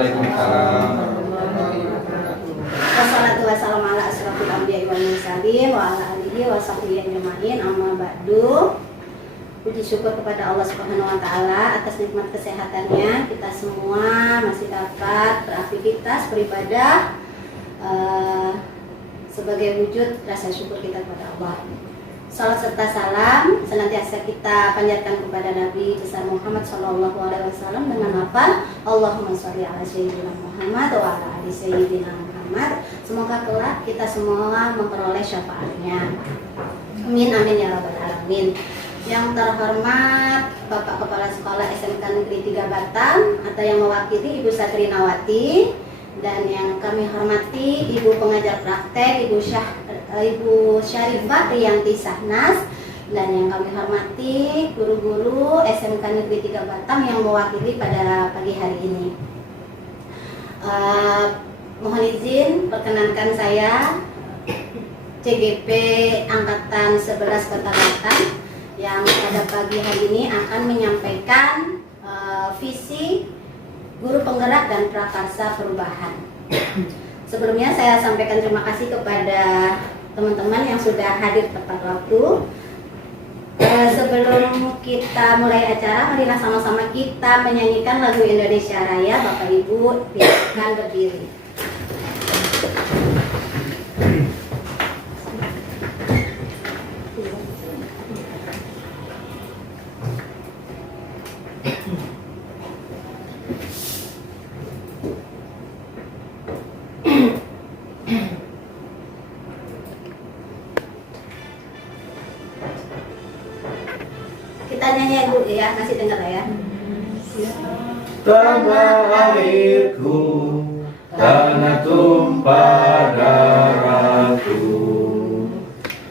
Waalaikumsalam. Wassalatu wassalamu ala asyrafil anbiya'i wal mursalin wa ala alihi wa sahbihi ajma'in, amma ba'du. Puji syukur kepada Allah Subhanahu wa taala atas nikmat kesehatannya, kita semua masih dapat beraktivitas beribadah sebagai wujud rasa syukur kita kepada Allah. Salat serta salam senantiasa kita panjatkan kepada Nabi besar Muhammad SAW dengan lafaz Allahumma sholli ala sayyidina Muhammad wa ala ali sayyidina Muhammad. Semoga kelak kita semua memperoleh syafaatnya. Amin amin ya rabbal alamin. Yang terhormat Bapak Kepala Sekolah SMK Negeri 3 Batam atau yang mewakili Ibu Satrinawati, dan yang kami hormati Ibu Pengajar Praktek Ibu Syarifah Riyanti Sahnas, dan yang kami hormati guru-guru SMK Negeri 3 Batam yang mewakili pada pagi hari ini. Mohon izin perkenankan saya CGP Angkatan 11 Kota Batam yang pada pagi hari ini akan menyampaikan visi guru penggerak dan prakarsa perubahan. Sebelumnya saya sampaikan terima kasih kepada teman-teman yang sudah hadir tepat waktu. Sebelum kita mulai acara, marilah sama-sama kita menyanyikan lagu Indonesia Raya. Bapak Ibu silakan berdiri. Kita nyanyi dulu ya, masih dengar ya. Tanah airku, tanah tumpah darahku,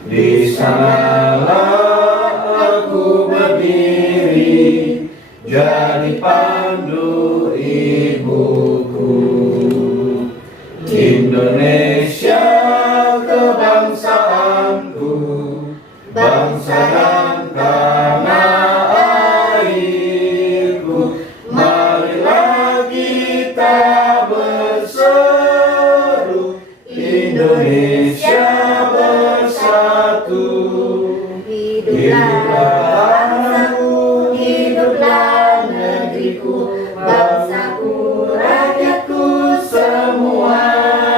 di sanalah aku berdiri, jadi pandu ibuku. Indonesia kebangsaanku, bangsa dan tanah airku. Marilah kita berseru, Indonesia bersatu. Hiduplah bangsaku, hiduplah negeriku, bangsaku, rakyatku semuanya.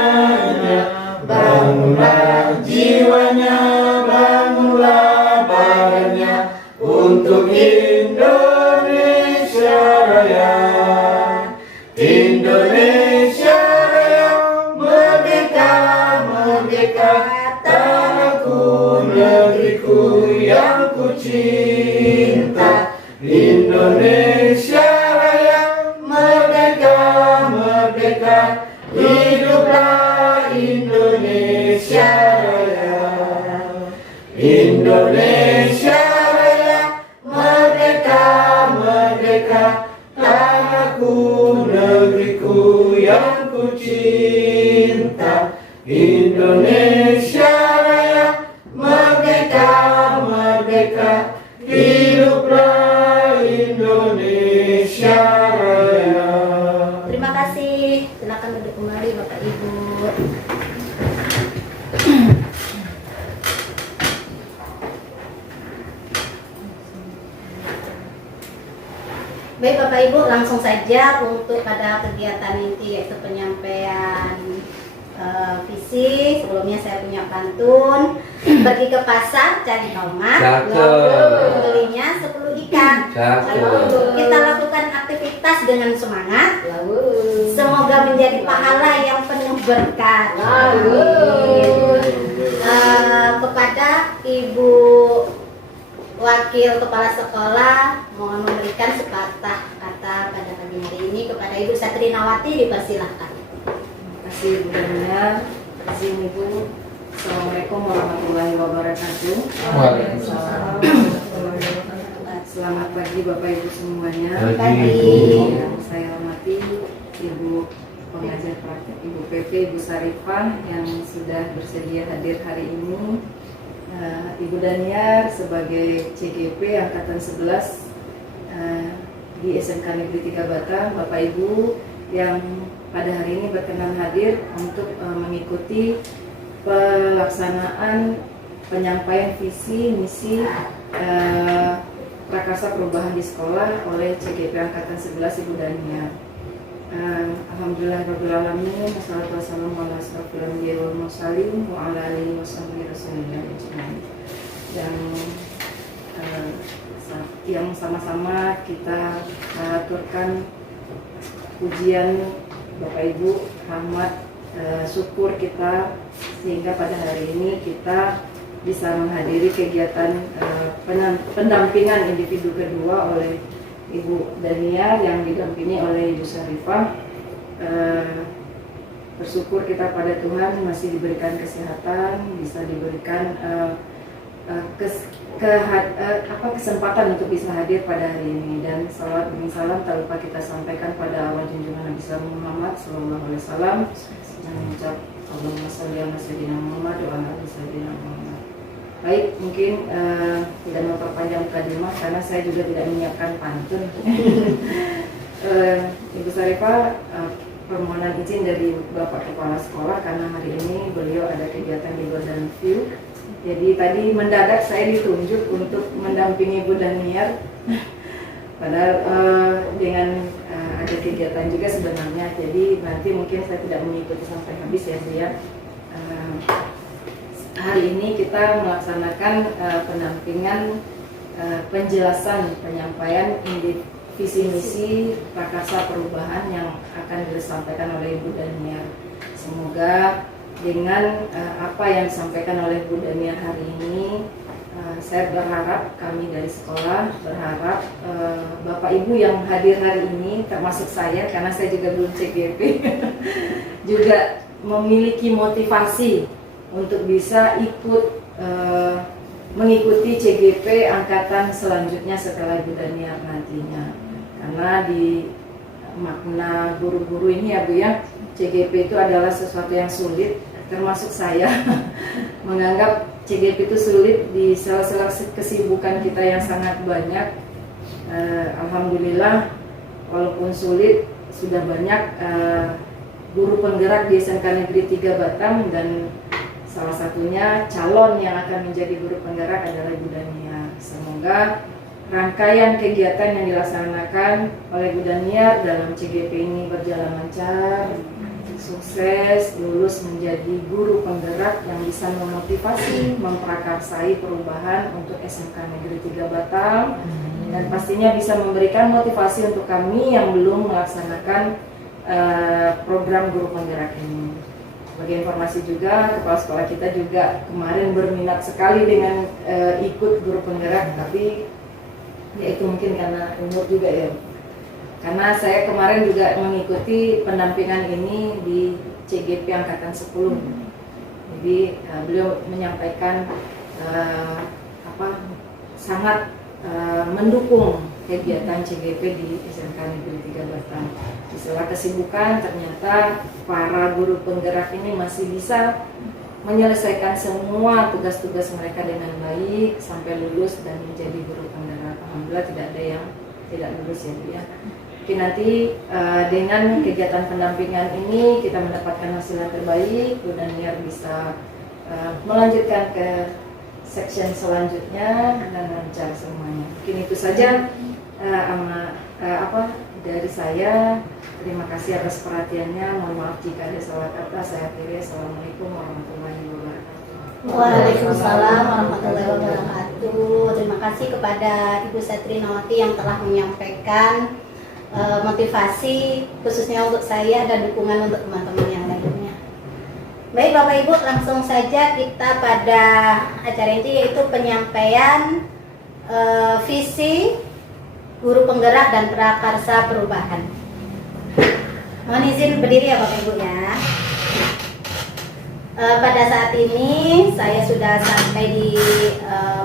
Bangunlah jiwanya, bangunlah badannya untuk Indonesia Raya. Indonesia Raya, merdeka, merdeka, tanahku, negeriku yang ku cinta. Indonesia Raya, merdeka, merdeka, hiduplah Indonesia Raya. Indonesia Raya, merdeka, merdeka, tanahku, negeriku yang ku cinta. Indonesia Raya, merdeka, merdeka, hiduplah Indonesia Raya. Terima kasih. Silakan duduk kembali Bapak Ibu. Baik Bapak Ibu, langsung saja untuk pada kegiatan inti yaitu penyampaian visi. Sebelumnya saya punya pantun. Pergi ke pasar cari tomat, belinya 10 ikan. Kita lakukan aktivitas dengan semangat. Semoga menjadi pahala yang penuh berkah. Kepada Ibu Wakil Kepala Sekolah, mohon memberikan sepatah kata pada pagi hari ini kepada Ibu Satrinawati, dipersilahkan. Terima kasih Ibu Dania, terima kasih Ibu. Assalamualaikum warahmatullahi wabarakatuh. Waalaikumsalam. Selamat pagi Bapak Ibu semuanya. Pagi. Yang saya hormati Ibu Pengajar Praktek Ibu PP Ibu Syarifah yang sudah bersedia hadir hari ini. Ibu Daniar sebagai CGP Angkatan 11 di SMK Negeri 3 Batam, Bapak Ibu yang pada hari ini berkenan hadir untuk mengikuti pelaksanaan penyampaian visi misi prakarsa perubahan di sekolah oleh CGP Angkatan 11 Ibu Dania. Alhamdulillahirabbil alamin, wassalatu wassalamu ala asyrofil anbiya'i wal mursalin wa ala alihi washabbihi rasulillah ajmain. Dan yang sama-sama kita aturkan pujian Bapak Ibu, rahmat, syukur kita sehingga pada hari ini kita bisa menghadiri kegiatan pendampingan individu kedua oleh Ibu Dania yang didampingi oleh Ibu Syarifah. Bersyukur kita pada Tuhan masih diberikan kesehatan, bisa diberikan kesempatan untuk bisa hadir pada hari ini, dan salawat demi salam tak lupa kita sampaikan pada awal junjungan Nabi Muhammad SAW dan mengucap Allahumma sholli ala sayyidina Muhammad wa ala ali sayyidina Muhammad. Baik, mungkin tidak memperpanjang mukadimah karena saya juga tidak menyiapkan pantun. Ibu Syarifah, permohonan izin dari Bapak Kepala Sekolah karena hari ini beliau ada kegiatan di Golden View. Jadi tadi mendadak saya ditunjuk untuk mendampingi Bu Daniar. Padahal dengan ada kegiatan juga sebenarnya. Jadi nanti mungkin saya tidak mengikuti sampai habis ya Bu ya. Hari ini kita melaksanakan pendampingan penjelasan penyampaian visi misi prakarsa perubahan yang akan disampaikan oleh Bu Daniar. Semoga dengan apa yang disampaikan oleh Bu Daniar hari ini, saya berharap, kami dari sekolah berharap Bapak Ibu yang hadir hari ini, termasuk saya karena saya juga belum CGP, juga memiliki motivasi untuk bisa ikut mengikuti CGP angkatan selanjutnya setelah Ibu Daniar nantinya. Karena di makna guru-guru ini ya Bu ya, CGP itu adalah sesuatu yang sulit, termasuk saya menganggap CGP itu sulit di sela-sela kesibukan kita yang sangat banyak. Alhamdulillah walaupun sulit sudah banyak guru penggerak di SMK Negeri 3 Batam, dan salah satunya calon yang akan menjadi guru penggerak adalah Ibu Daniar. Semoga rangkaian kegiatan yang dilaksanakan oleh Bu Daniar dalam CGP ini berjalan lancar, sukses, lulus menjadi guru penggerak yang bisa memotivasi, memprakarsai perubahan untuk SMK Negeri 3 Batam, dan pastinya bisa memberikan motivasi untuk kami yang belum melaksanakan program guru penggerak ini. Sebagai informasi juga, kepala sekolah kita juga kemarin berminat sekali dengan ikut guru penggerak, tapi ya itu mungkin karena umur juga ya. Karena saya kemarin juga mengikuti pendampingan ini di CGP Angkatan 10. Jadi beliau menyampaikan sangat mendukung kegiatan CGP di SMK Negeri 3 Batam. Di sela kesibukan ternyata para guru penggerak ini masih bisa menyelesaikan semua tugas-tugas mereka dengan baik sampai lulus dan menjadi guru penggerak. Alhamdulillah tidak ada yang tidak lulus ya Bu ya. Oke, nanti dengan kegiatan pendampingan ini kita mendapatkan hasil yang terbaik, Bu Daniar bisa melanjutkan ke section selanjutnya dan lancar semuanya. Mungkin itu saja dari saya. Terima kasih atas perhatiannya. Mohon maaf jika ada salah kata. Saya akhiri. Assalamualaikum warahmatullahi wabarakatuh. Waalaikumsalam warahmatullahi wabarakatuh. Terima kasih kepada Ibu Setrinawati yang telah menyampaikan motivasi khususnya untuk saya dan dukungan untuk teman-teman yang lainnya. Baik Bapak Ibu, langsung saja kita pada acara ini, yaitu penyampaian visi guru penggerak dan prakarsa perubahan. Mohon izin berdiri ya Bapak Ibu ya. Pada saat ini saya sudah sampai di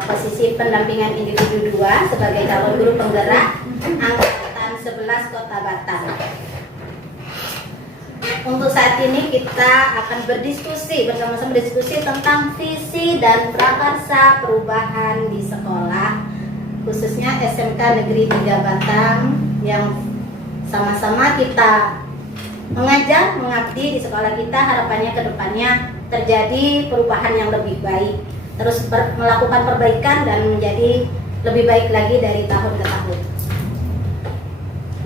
posisi pendampingan individu 2 sebagai calon guru penggerak angkatan 11 Kota Batam. Untuk saat ini kita akan berdiskusi bersama-sama tentang visi dan prakarsa perubahan di sekolah, khususnya SMK Negeri 3 Batam, yang sama-sama kita mengajar, mengabdi di sekolah kita, harapannya ke depannya terjadi perubahan yang lebih baik, terus melakukan perbaikan dan menjadi lebih baik lagi dari tahun ke tahun.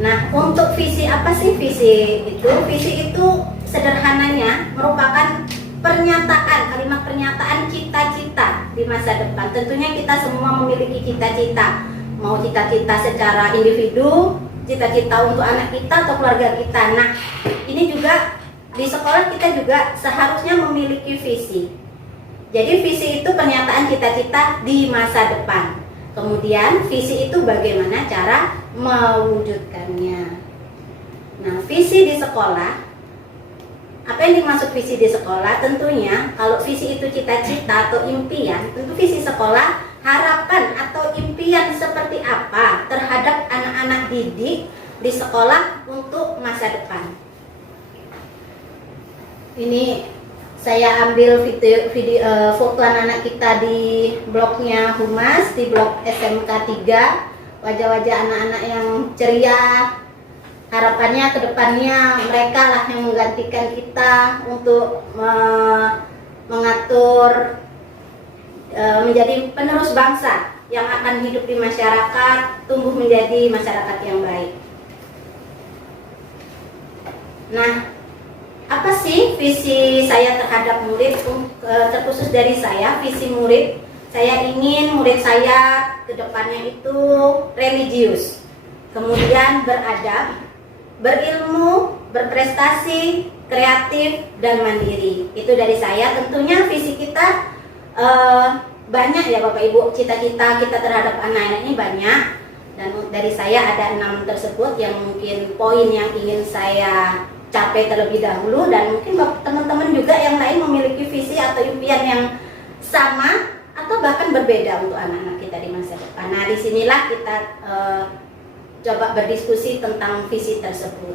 Nah, untuk visi apa sih visi itu? Visi itu sederhananya merupakan kalimat pernyataan cita-cita di masa depan. Tentunya kita semua memiliki cita-cita, mau cita-cita secara individu, cita-cita untuk anak kita atau keluarga kita. Nah, ini juga di sekolah kita juga seharusnya memiliki visi. Jadi visi itu pernyataan cita-cita di masa depan. Kemudian visi itu bagaimana cara mewujudkannya. Nah, visi di sekolah, apa yang dimaksud visi di sekolah? Tentunya kalau visi itu cita-cita atau impian, tentu visi sekolah harapan atau impian seperti apa terhadap anak-anak didik di sekolah untuk masa depan. Ini saya ambil foto anak-anak kita di blognya Humas, di blog SMK 3, wajah-wajah anak-anak yang ceria. Harapannya ke depannya mereka lah yang menggantikan kita untuk mengatur menjadi penerus bangsa yang akan hidup di masyarakat, tumbuh menjadi masyarakat yang baik. Nah, apa sih visi saya terhadap murid? Terkhusus dari saya, visi murid, saya ingin murid saya ke depannya itu religius, kemudian beradab, berilmu, berprestasi, kreatif, dan mandiri. Itu dari saya. Tentunya visi kita banyak ya Bapak Ibu, cita-cita kita terhadap anak-anak ini banyak. Dan dari saya ada 6 tersebut yang mungkin poin yang ingin saya capai terlebih dahulu. Dan mungkin teman-teman juga yang lain memiliki visi atau impian yang sama atau bahkan berbeda untuk anak-anak kita di masa depan. Nah, disinilah kita coba berdiskusi tentang visi tersebut.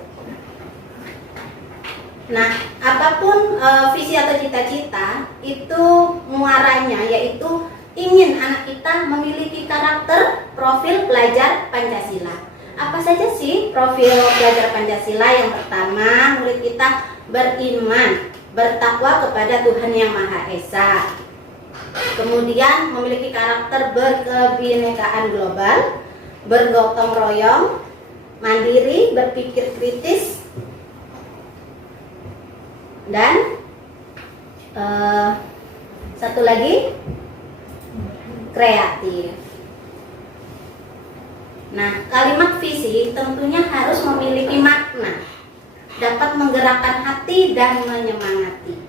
Nah, apapun visi atau cita-cita itu muaranya yaitu ingin anak kita memiliki karakter profil pelajar Pancasila. Apa saja sih profil pelajar Pancasila? Yang pertama, murid kita beriman, bertakwa kepada Tuhan Yang Maha Esa. Kemudian memiliki karakter berkebinekaan global, bergotong royong, mandiri, berpikir kritis, dan satu lagi kreatif. Nah, kalimat visi tentunya harus memiliki makna, dapat menggerakkan hati dan menyemangati.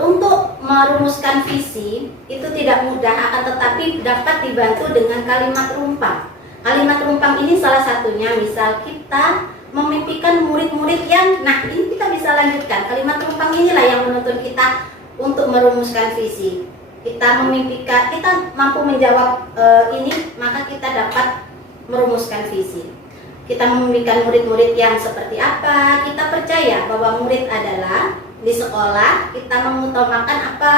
Untuk merumuskan visi itu tidak mudah, akan tetapi dapat dibantu dengan kalimat rumpang. Kalimat rumpang ini salah satunya, misal kita memimpikan murid-murid yang, nah ini kita bisa lanjutkan. Kalimat rumpang inilah yang menuntun kita untuk merumuskan visi. Kita memimpikan, kita mampu menjawab ini, maka kita dapat merumuskan visi. Kita memimpikan murid-murid yang seperti apa, kita percaya bahwa murid adalah di sekolah, kita mengutamakan apa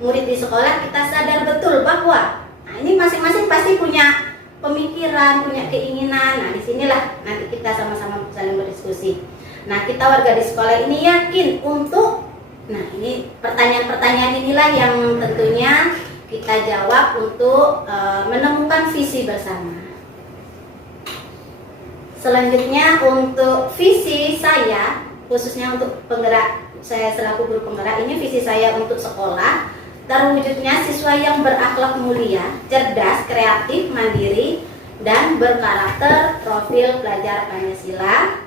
murid di sekolah, kita sadar betul bahwa ini masing-masing pasti punya pemikiran, punya keinginan. Nah, disinilah nanti kita sama-sama saling berdiskusi. Nah, kita warga di sekolah ini yakin untuk, nah ini pertanyaan-pertanyaan inilah yang tentunya kita jawab untuk menemukan visi bersama. Selanjutnya untuk visi saya, khususnya untuk penggerak, saya selaku guru penggerak, ini visi saya untuk sekolah terwujudnya siswa yang berakhlak mulia, cerdas, kreatif, mandiri, dan berkarakter profil pelajar Pancasila.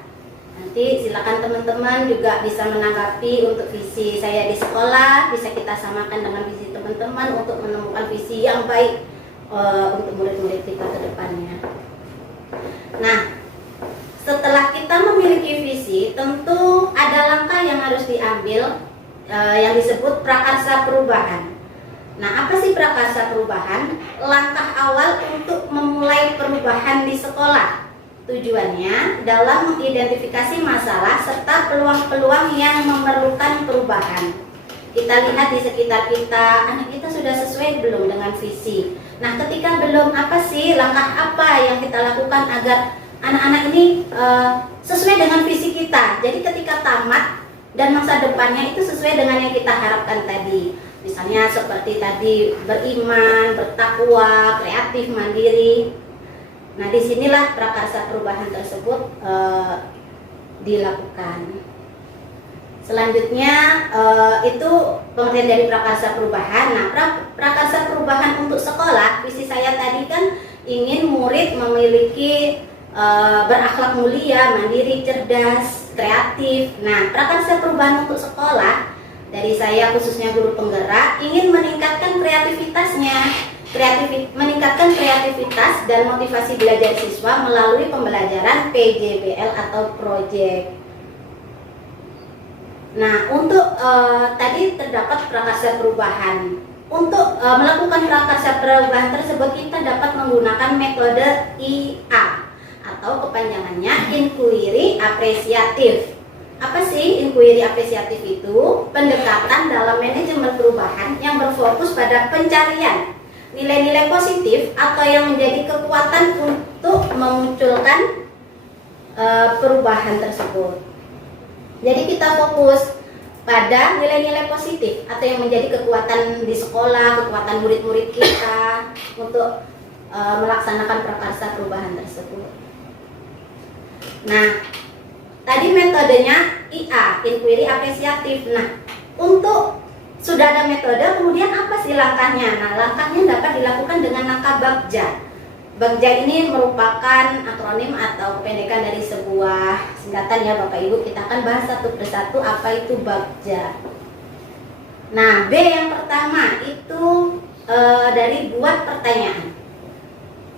Nanti silakan teman-teman juga bisa menanggapi untuk visi saya di sekolah, bisa kita samakan dengan visi teman-teman untuk menemukan visi yang baik untuk murid-murid kita ke depannya. Nah, setelah kita memiliki visi, tentu ada langkah yang harus diambil yang disebut prakarsa perubahan. Nah, apa sih prakarsa perubahan? Langkah awal untuk memulai perubahan di sekolah. Tujuannya dalam mengidentifikasi masalah serta peluang-peluang yang memerlukan perubahan. Kita lihat di sekitar kita, anak kita sudah sesuai belum dengan visi. Nah, ketika belum, apa sih langkah apa yang kita lakukan agar anak-anak ini sesuai dengan visi kita. Jadi ketika tamat dan masa depannya itu sesuai dengan yang kita harapkan tadi. Misalnya seperti tadi beriman, bertakwa, kreatif, mandiri. Nah, disinilah prakarsa perubahan tersebut dilakukan. Selanjutnya itu pengertian dari prakarsa perubahan. Nah, prakarsa perubahan untuk sekolah, visi saya tadi kan ingin murid memiliki berakhlak mulia, mandiri, cerdas, kreatif. Nah, prakarsa perubahan untuk sekolah dari saya khususnya guru penggerak ingin meningkatkan kreativitasnya, meningkatkan kreativitas dan motivasi belajar siswa melalui pembelajaran PJBL atau project. Nah, untuk tadi terdapat prakarsa perubahan. Untuk melakukan prakarsa perubahan tersebut kita dapat menggunakan metode IA atau kepanjangannya inquiry apresiatif. Apa sih inquiry apresiatif itu? Pendekatan dalam manajemen perubahan yang berfokus pada pencarian nilai-nilai positif atau yang menjadi kekuatan untuk memunculkan perubahan tersebut. Jadi kita fokus pada nilai-nilai positif atau yang menjadi kekuatan di sekolah, kekuatan murid-murid kita untuk melaksanakan prakarsa perubahan tersebut. Nah, tadi metodenya IA, inquiry apresiatif. Nah, untuk sudah ada metode, kemudian apa sih langkahnya? Nah, langkahnya dapat dilakukan dengan langkah BAGJA. BAGJA ini merupakan akronim atau kependekan dari sebuah singkatan ya Bapak Ibu. Kita akan bahas satu persatu apa itu BAGJA. Nah, B yang pertama itu dari buat pertanyaan.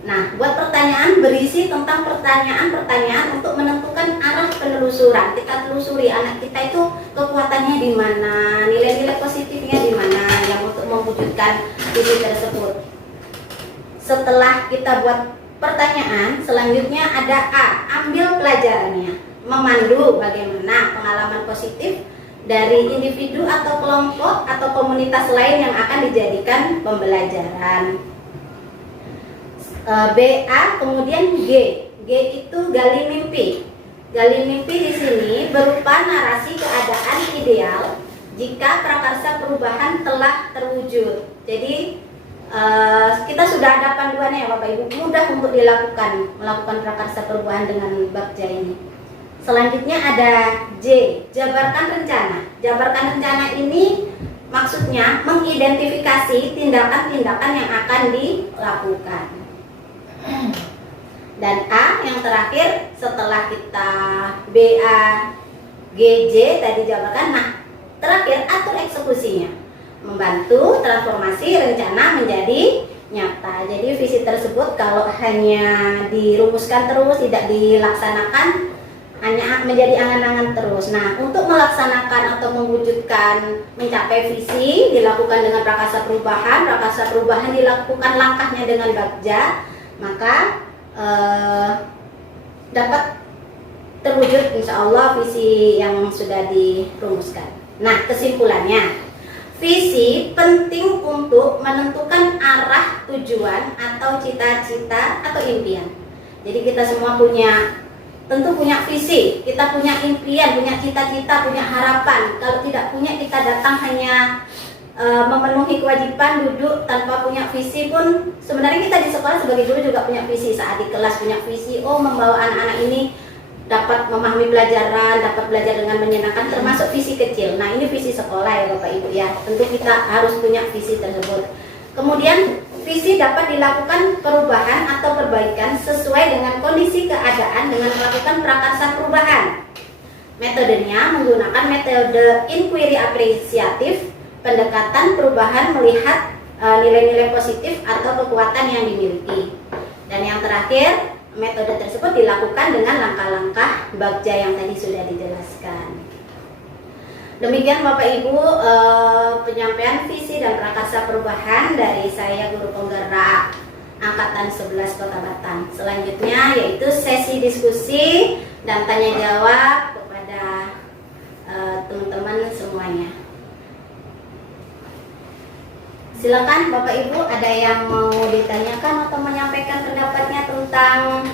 Nah, buat pertanyaan berisi tentang pertanyaan-pertanyaan untuk menentukan arah penelusuran. Kita telusuri anak kita itu kekuatannya di mana, nilai-nilai positifnya di mana yang untuk mewujudkan visi tersebut. Setelah kita buat pertanyaan, selanjutnya ada A, ambil pelajarannya. Memandu bagaimana pengalaman positif dari individu atau kelompok atau komunitas lain yang akan dijadikan pembelajaran. BA, kemudian G. G itu gali mimpi. Gali mimpi di sini berupa narasi keadaan ideal jika prakarsa perubahan telah terwujud. Jadi kita sudah ada panduannya ya Bapak Ibu, mudah untuk melakukan prakarsa perubahan dengan BAGJA ini. Selanjutnya ada J, jabarkan rencana. Jabarkan rencana ini maksudnya mengidentifikasi tindakan-tindakan yang akan dilakukan. Dan A yang terakhir setelah kita BA, GJ tadi jabarkan, nah terakhir atur eksekusinya, membantu transformasi rencana menjadi nyata. Jadi visi tersebut kalau hanya dirumuskan terus tidak dilaksanakan hanya menjadi angan-angan terus. Nah, untuk melaksanakan atau mewujudkan mencapai visi dilakukan dengan prakarsa perubahan dilakukan langkahnya dengan BAGJA, maka dapat terwujud insya Allah visi yang sudah dirumuskan. Nah, kesimpulannya, visi penting untuk menentukan arah tujuan atau cita-cita atau impian. Jadi kita semua tentu punya visi, kita punya impian, punya cita-cita, punya harapan. Kalau tidak punya, kita datang hanya memenuhi kewajiban duduk tanpa punya visi pun. Sebenarnya kita di sekolah sebagai guru juga punya visi, saat di kelas punya visi, membawa anak-anak ini dapat memahami pelajaran, dapat belajar dengan menyenangkan, termasuk visi kecil. Nah, ini visi sekolah ya Bapak Ibu ya. Tentu kita harus punya visi tersebut. Kemudian visi dapat dilakukan perubahan atau perbaikan sesuai dengan kondisi keadaan dengan melakukan prakarsa perubahan. Metodenya menggunakan metode inquiry apresiatif, pendekatan perubahan melihat nilai-nilai positif atau kekuatan yang dimiliki. Dan yang terakhir, metode tersebut dilakukan dengan langkah-langkah BAGJA yang tadi sudah dijelaskan. Demikian Bapak Ibu penyampaian visi dan prakarsa perubahan dari saya guru penggerak angkatan 11 Kota Batang. Selanjutnya yaitu sesi diskusi dan tanya jawab kepada teman-teman semuanya. Silakan Bapak Ibu, ada yang mau ditanyakan atau menyampaikan pendapatnya tentang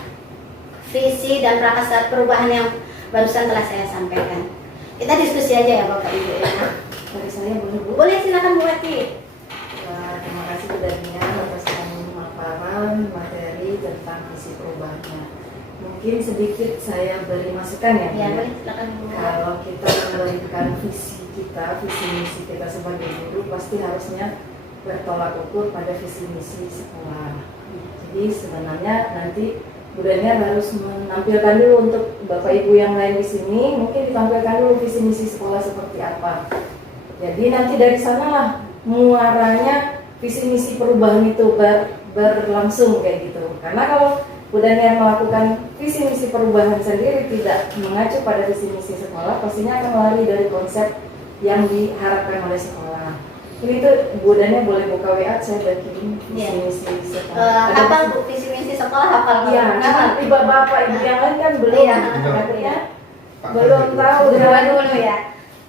visi dan prakarsa perubahan yang barusan telah saya sampaikan. Kita diskusi aja ya Bapak Ibu ya. Dari saya boleh Bu? Boleh, silakan Bu Wati. Terima kasih Bu Dania atas pemaparan materi tentang visi perubahannya. Mungkin sedikit saya beri masukan ya. Ya, boleh, silakan Bu. Kalau kita memberikan visi kita, visi misi kita sebagai guru pasti harusnya bertolak ukur pada visi misi sekolah. Jadi sebenarnya nanti Bu Dania harus menampilkan dulu untuk Bapak Ibu yang lain di sini, mungkin ditampilkan dulu visi misi sekolah seperti apa. Jadi nanti dari sanalah muaranya visi misi perubahan itu berlangsung kayak gitu. Karena kalau Bu Dania melakukan visi misi perubahan sendiri tidak mengacu pada visi misi sekolah, pastinya akan lari dari konsep yang diharapkan oleh sekolah. Ini tuh Bu Dania boleh buka WA, saya bikin visi misi sekolah. Hafal Bu visi misi sekolah, hafal. Iya, karena bapak ibu yang lain kan belum, Iya. katanya belum tahu. Dulu ya.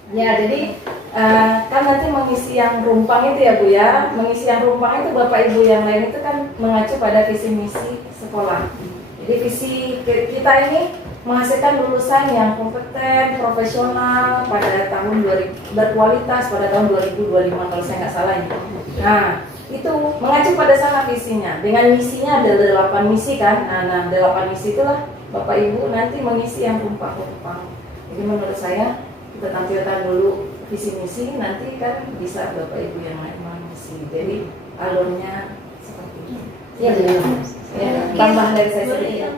Ya, jadi kan nanti mengisi yang rumpang itu ya Bu ya, mengisi yang rumpang itu bapak ibu yang lain itu kan mengacu pada visi misi sekolah. Jadi visi kita ini menghasilkan lulusan yang kompeten, profesional pada tahun 2000, berkualitas pada tahun 2025 kalau saya nggak salah ya. Nah, itu mengacu pada sana visinya. Dengan misinya ada 8 misi kan. Nah 8 misi itulah Bapak Ibu nanti mengisi yang rumpang-rumpang. Jadi menurut saya kita tampilkan dulu visi misi, nanti kan bisa Bapak Ibu yang lain mengisi. Jadi alurnya seperti ini. Iya benar. Ya, tambah dari saya sendiri.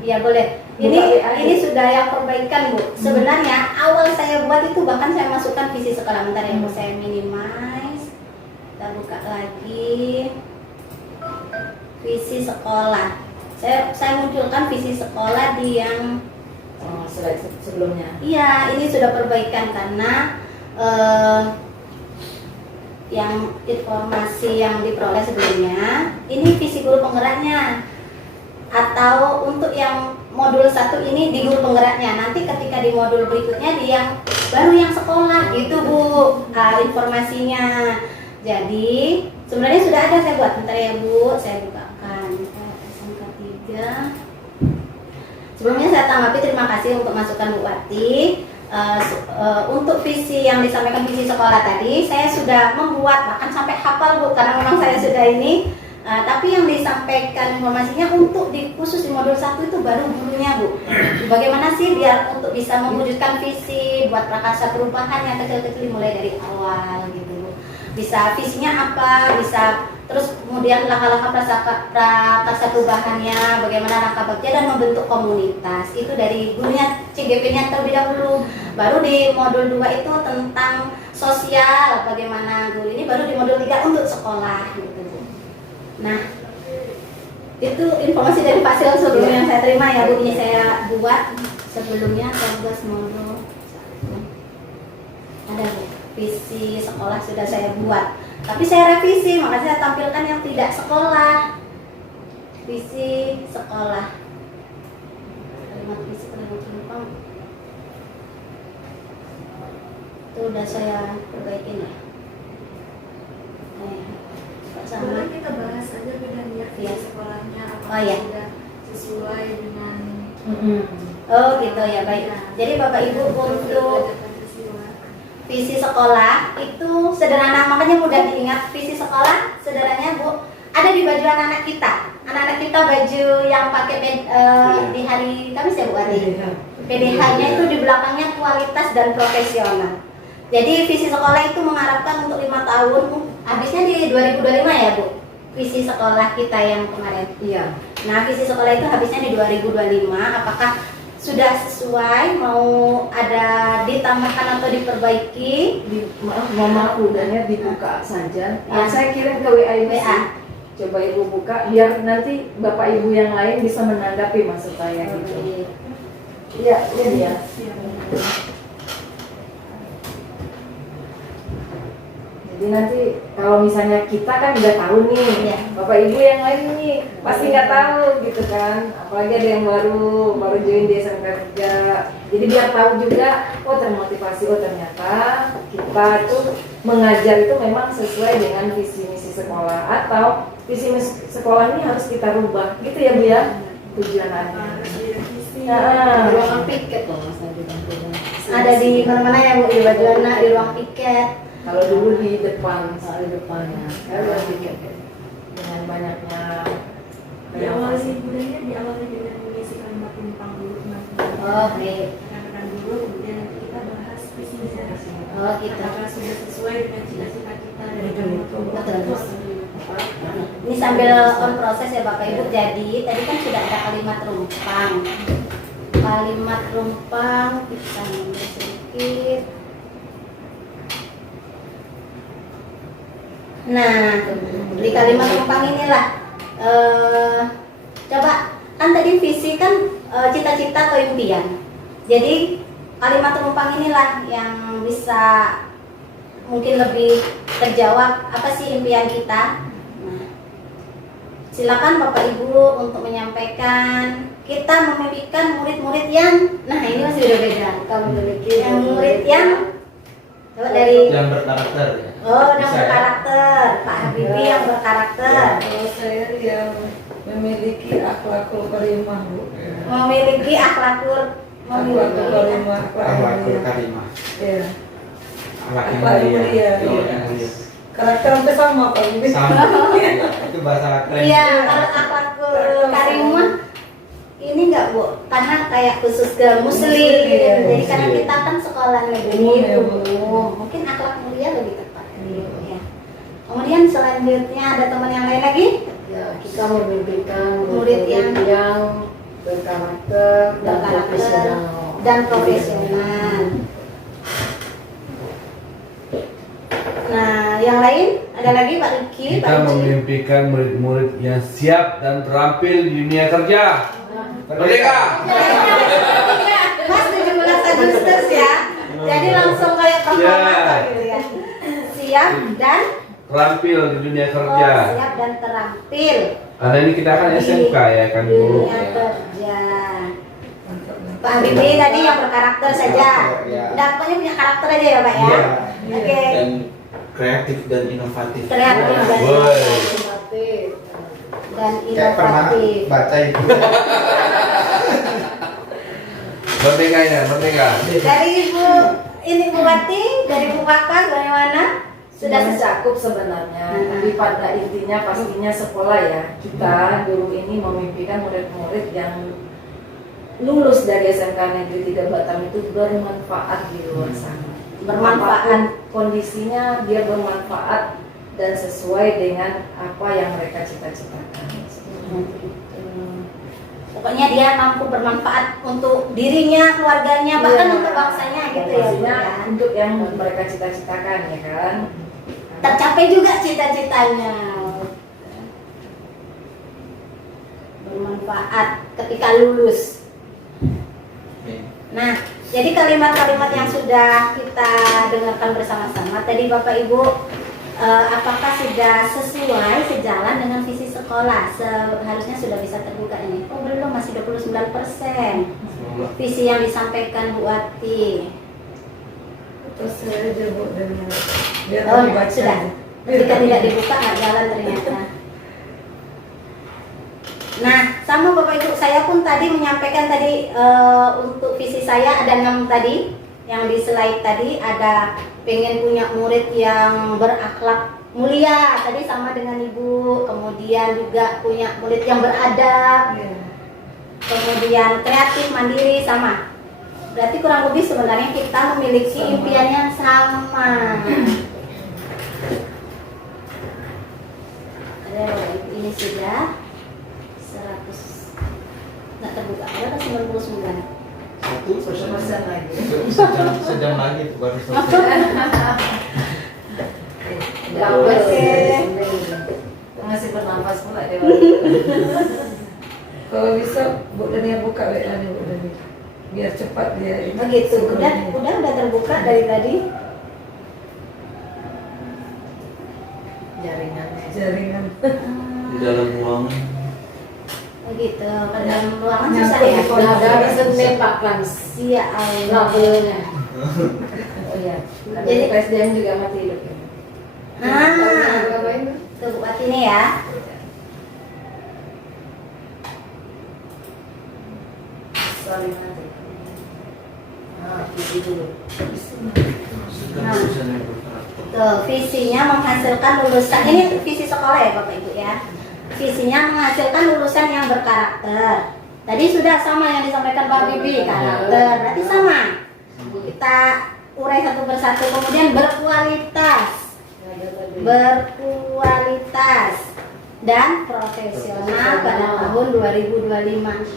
Iya boleh. Ini sudah yang perbaikan Bu. Sebenarnya awal saya buat itu bahkan saya masukkan visi sekolah. Bentar ya Bu, saya minimize. Kita buka lagi visi sekolah. Saya munculkan visi sekolah di yang sebelumnya. Iya, ini sudah perbaikan karena yang informasi yang diperoleh sebelumnya ini visi guru penggeraknya, atau untuk yang modul 1 ini di guru penggeraknya, nanti ketika di modul berikutnya di yang baru yang sekolah gitu Bu, informasinya. Jadi sebenarnya sudah ada saya buat, bentar ya Bu, saya bukakan SMK 3. Sebelumnya saya tanggapi terima kasih untuk masukan Bu Wati. Untuk visi yang disampaikan visi sekolah tadi saya sudah membuat, bahkan sampai hafal Bu, karena memang saya sudah ini. Tapi yang disampaikan informasinya untuk khusus di modul 1 itu baru gurunya Bu. Bagaimana sih biar untuk bisa mewujudkan visi, buat prakarsa perubahan yang kecil-kecil mulai dari awal gitu Bu. Bisa visinya apa, bisa terus kemudian langkah-langkah prakarsa perubahannya, bagaimana langkah bagja dan membentuk komunitas. Itu dari gurunya CGP-nya terlebih dahulu. Baru di modul 2 itu tentang sosial, bagaimana guru ini, baru di modul 3 untuk sekolah gitu Bu. Nah, itu informasi dari Pak Sil sebelumnya yang saya terima ya Bu. Ini saya buat sebelumnya, saya buat modul 1. Ada Bu, visi sekolah sudah saya buat. Tapi saya revisi, makanya saya tampilkan yang tidak sekolah. Visi sekolah. Kalimat visi penumpang. Itu udah saya perbaikin ya. Boleh kita bahas aja dengan Iya. sekolahnya Oh, apakah iya. sudah sesuai dengan Oh gitu ya, baik. Jadi Bapak Ibu untuk visi sekolah itu sederhana, makanya mudah diingat. Visi sekolah sederhananya Bu, ada di baju anak-anak kita. Anak-anak kita baju yang pakai di hari Kamis ya Bu Ari. PDH-nya itu di belakangnya kualitas dan profesional. Jadi visi sekolah itu mengharapkan untuk 5 tahun, habisnya di 2025 ya Bu. Visi sekolah kita yang kemarin. Iya. Nah, visi sekolah itu habisnya di 2025. Apakah sudah sesuai, mau ada ditambahkan atau diperbaiki? Mama udahnya dibuka saja. Ya. Saya kirim ke WA Ibu. WA. Coba Ibu buka biar nanti Bapak Ibu yang lain bisa menanggapi maksud saya gitu. Iya, ini dia. Jadi nanti kalau misalnya kita kan udah tahu nih, Iya. Bapak Ibu yang lain nih pasti nggak tahu gitu kan. Apalagi ada yang baru join di SMK 3. Jadi biar tahu juga, oh termotivasi, oh ternyata kita tuh mengajar itu memang sesuai dengan visi misi sekolah, atau visi misi sekolah ini harus kita rubah gitu ya Bu ya. tujuan Harus akhir. direvisi. Ruangan piket loh Mas Adi. Ada di mana-mana ya Bu, di Bajuana, di ruang piket. Kalau dulu di depan, Di depannya. sekarang dengan banyaknya Diawali budaya diawali dengan mengisi kalimat tumpang dulu teman-teman. Oh, baik. Kenal dulu, kemudian nanti kita bahas visinya. Oh, gitu. Apakah sudah sesuai dengan cita-cita kita dari kalimat Betul. Ini sambil on proses ya Bapak Ibu. Jadi tadi kan sudah ada kalimat rumpang. Kalimat rumpang kita mundur sedikit. Nah, di kalimat rumpang inilah coba kan tadi visi kan cita-cita atau impian. Jadi kalimat rumpang inilah yang bisa mungkin lebih terjawab apa sih impian kita. Nah, silakan Bapak Ibu untuk menyampaikan. Kita memimpikan murid-murid yang, nah ini masih beda. Kita memiliki Yang murid yang coba dari Yang berkarakter ya. oh yang Bisa ya? berkarakter, Pak Habibie yang berkarakter, Kalau saya yang memiliki akhlakul karimah, Bu. memiliki akhlakul Akhlakul karimah, Akhlakul karimah. Ya. Akhlak yang Akhlak mulia. mulia, Akhlak iya. yang mulia. Karakter hampir sama Pak Bu. Sama. Iya, itu bahasa keren. Iya, kalau akhlakul karimah ini enggak Bu, karena kayak khusus ke muslim. Iya, Jadi karena muslim. kita kan sekolah negeri Umum ya, Bu. umum, mungkin akhlak mulia lebih tepat ya. Kemudian selanjutnya ada teman yang lain lagi? Ya, kita memimpikan Murid yang berkarakter dan profesional. dan profesional. Nah, yang lain ada lagi Pak Riki, Pak Kita Riki. memimpikan murid-murid yang siap dan terampil di dunia kerja. Merdeka! Mas 17 Agustus ya. Jadi langsung kayak proklamator gitu ya. Siap dan Terampil di dunia oh, kerja. siap dan terampil Karena ini kita kan di SMK ya kan Bu. dunia kerja. Pak Habibie tadi yang berkarakter saja. Ya. Udah pokoknya punya karakter aja ya Pak ya. Iya. Oke. Dan kreatif dan inovatif. Kreatif dan Woi. Inovatif. dan Kayak pernah inovatif. baca itu. Merdeka ya, merdeka. Dari Ibu ini Bu Wati, dari Bu Pakar bagaimana? Sudah Sudah mencakup sebenarnya, tapi pada intinya pastinya sekolah ya. Kita guru ini memimpikan murid-murid yang lulus dari SMK Negeri 3 Batam itu bermanfaat di luar sana. Bermanfaat. Apapun kondisinya dia bermanfaat dan sesuai dengan apa yang mereka cita-citakan. Pokoknya dia mampu bermanfaat untuk dirinya, keluarganya, bahkan Iya. untuk bangsanya gitu ya Bu Pastinya ya. untuk yang mereka cita-citakan ya kan. Tercapai juga cita-citanya. Bermanfaat ketika lulus. Nah, jadi kalimat-kalimat yang sudah kita dengarkan bersama-sama tadi Bapak Ibu, apakah sudah sesuai sejalan dengan visi sekolah? Seharusnya sudah bisa terbuka ini. Oh belum, masih 29%. Visi yang disampaikan Bu Wati. Terus saya aja Bu dengan biar Oh, dibaca. sudah. Ketika tidak dibuka nggak jalan ternyata. Nah, sama Bapak Ibu, saya pun tadi menyampaikan tadi untuk visi saya ada 6 tadi yang di slide tadi, ada pengen punya murid yang berakhlak mulia tadi sama dengan Ibu, kemudian juga punya murid yang beradab, Iya. kemudian kreatif mandiri sama. Berarti kurang lebih sebenarnya kita memiliki impian yang sama. Ada ini sudah 100 nggak terbuka, berapa 99? 1% lagi. Sejam lagi tuh baru selesai. Oke. Masih bernafas pula dia. Kalau bisa Bu Dania buka WA nih Bu Dania. Biar cepat dia itu. Begitu, udah terbuka dari tadi. Jaringan. Di dalam ruangan. Begitu, pada dalam ruangan susah ya. Nah, dari Senin Pak Kans. Iya, Allah. Labelnya. Oh iya. Jadi- Jadi PSDM juga mati hidup ya. Tuh buat ini ya. Salimah. Visi dulu. Sedang lulusan yang berkarakter. Tuh, visinya menghasilkan lulusan, ini visi sekolah ya Bapak Ibu ya. Visinya menghasilkan lulusan yang berkarakter. Tadi sudah sama yang disampaikan Pak Bibi, karakter, berarti sama. Kita urai satu persatu, kemudian berkualitas. Berkualitas dan profesional pada tahun 2025.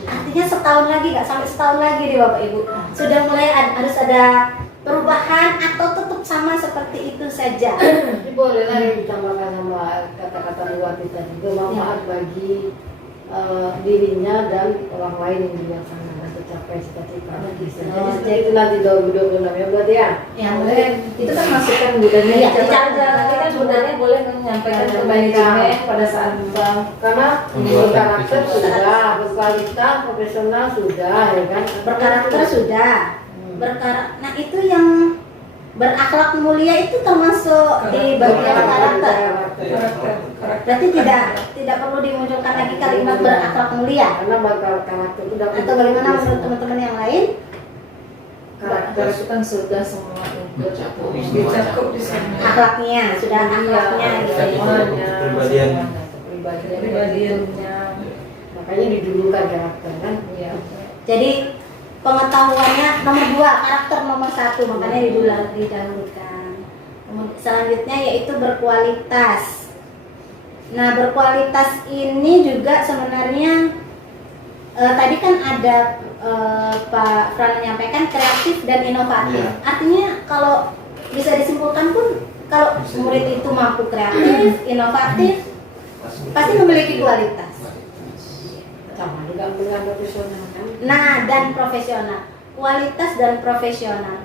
Artinya setahun lagi, nggak sampai setahun lagi nih Bapak Ibu. Sudah mulai harus ada perubahan atau tetap sama seperti itu saja. Ini boleh lah ditambahkan sama kata-kata Iwati tadi, bermanfaat bagi dirinya dan orang lain yang di luar sana tercapai cita-cita. Jadi itu nanti 2026 ya berarti ya. Ya boleh. Itu kan masukan budanya Iya, dicatat. dicatat. Nanti kan budanya boleh menyampaikan ke manajemen pada saat bank. Karena berkarakter sudah, berkualitas, profesional sudah, ya kan. Berkarakter sudah. Nah itu yang berakhlak mulia itu termasuk di bagian karakter. Berarti tidak perlu dimunculkan lagi kalimat berakhlak mulia. Karena berkarakter itu dapat. Atau bagaimana menurut teman-teman yang lain? Karakter itu kan sudah semua Mencakup dicakup di sana. Akhlaknya sudah akhlaknya gitu ya. Semuanya, Kepribadian. kepribadiannya. Makanya didulukan karakter kan. Iya. Jadi pengetahuannya nomor 2, karakter nomor 1, makanya didahulukan. Kemudian selanjutnya yaitu berkualitas. Nah berkualitas ini juga sebenarnya tadi kan ada Pak Fran menyampaikan kreatif dan inovatif. Iya. Artinya kalau bisa disimpulkan pun kalau murid itu mampu kreatif, inovatif, pasti memiliki kualitas. Sama juga dengan profesional kan. Nah, dan profesional. Kualitas dan profesional.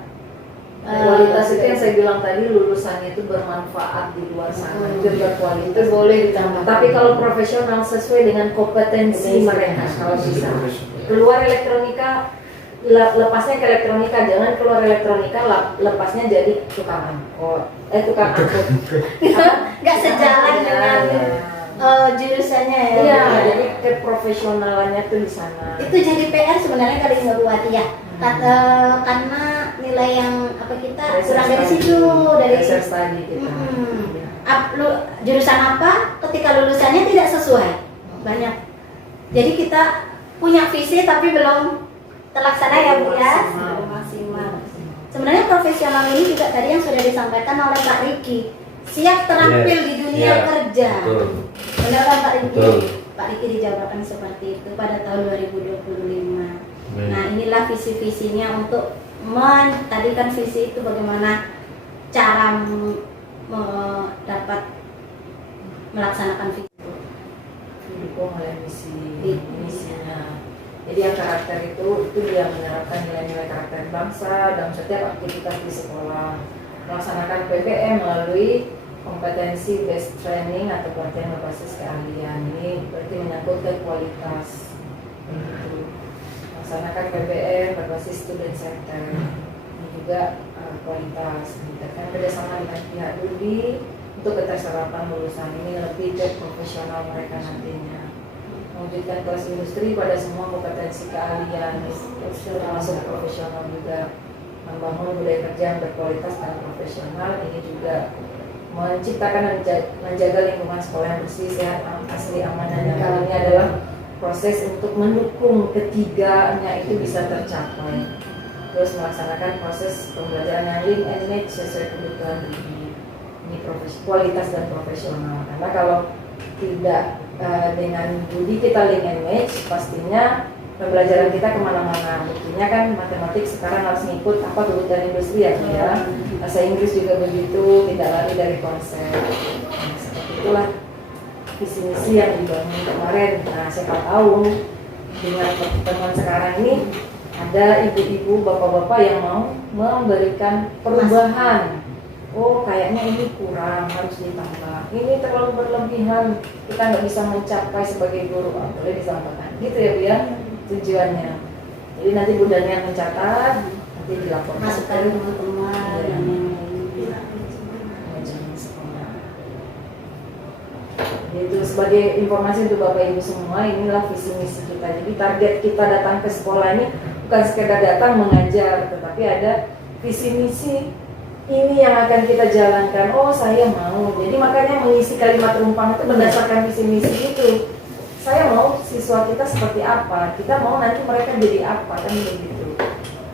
Kualitas itu yang saya bilang tadi, lulusannya itu bermanfaat di luar sana, itu berkualitas. Itu boleh ditambah. Tapi kalau profesional sesuai dengan kompetensi mereka, kalau bisa. Keluar elektronika, lepasnya ke elektronika, jangan keluar elektronika, lepasnya jadi tukang angkot. Tukang angkut. Nggak sejalan dengan jurusannya ya. Iya, jadi keprofesionalannya tuh di sana. Itu jadi PR sebenarnya kali nggak buat ya. Karena nilai yang kita kurang dari situ, dari research tadi kita. Jurusan apa ketika lulusannya tidak sesuai banyak. Jadi kita punya visi tapi belum terlaksana ya Bu ya, belum maksimal. Sebenarnya profesional ini juga tadi yang sudah disampaikan oleh Pak Riki, siap terampil di dunia kerja. Benar kan Pak Riki? Pak Riki dijabarkan seperti itu pada tahun 2025. Nah inilah visi-visinya untuk tadi kan visi itu bagaimana cara dapat melaksanakan visi. Didukung oleh misinya. Jadi yang karakter itu dia menerapkan nilai-nilai karakter bangsa dalam setiap aktivitas di sekolah, melaksanakan PBM melalui kompetensi based training atau pelatihan berbasis keahlian. Ini berarti menyangkut ke kualitas. Melaksanakan PBM berbasis student center. Ini juga kualitas. Meningkatkan kerjasama dengan pihak DUDI untuk keterserapan lulusan ini lebih ke profesional mereka nantinya. Mewujudkan kelas industri pada semua kompetensi keahlian, termasuk profesional juga. Membangun budaya kerja yang berkualitas dan profesional. Ini juga menciptakan dan menjaga lingkungan sekolah yang bersih, sehat, asli, aman, dan nyaman. Ini adalah proses untuk mendukung ketiganya itu bisa tercapai. Terus melaksanakan proses pembelajaran yang link and match sesuai kebutuhan diri. Ini kualitas dan profesional. Karena kalau tidak dengan budi kita link and match, pastinya pembelajaran kita kemana-mana. Buktinya kan matematik sekarang harus ngikut apa kebutuhan industri ya, bahasa Inggris juga begitu, tidak lari dari konsep. Nah, seperti itulah visi misi yang dibangun kemarin. Nah, siapa tahu dengan pertemuan sekarang ini ada ibu-ibu, bapak-bapak yang mau memberikan perubahan. Oh, kayaknya ini kurang, harus ditambah. Ini terlalu berlebihan, kita nggak bisa mencapai sebagai guru. Boleh disampaikan, gitu ya Bu ya, tujuannya. Jadi nanti Budanya mencatat, nanti dilaporkan. Masukkan teman-teman dan yang lain. Manajemen sekolah. Itu sebagai informasi untuk Bapak Ibu semua, inilah visi misi kita. Jadi target kita datang ke sekolah ini bukan sekedar datang mengajar, tetapi ada visi misi ini yang akan kita jalankan. Oh, saya mau. Jadi makanya mengisi kalimat rumpang itu berdasarkan visi misi itu. Saya mau siswa kita seperti apa, kita mau nanti mereka jadi apa, kan begitu.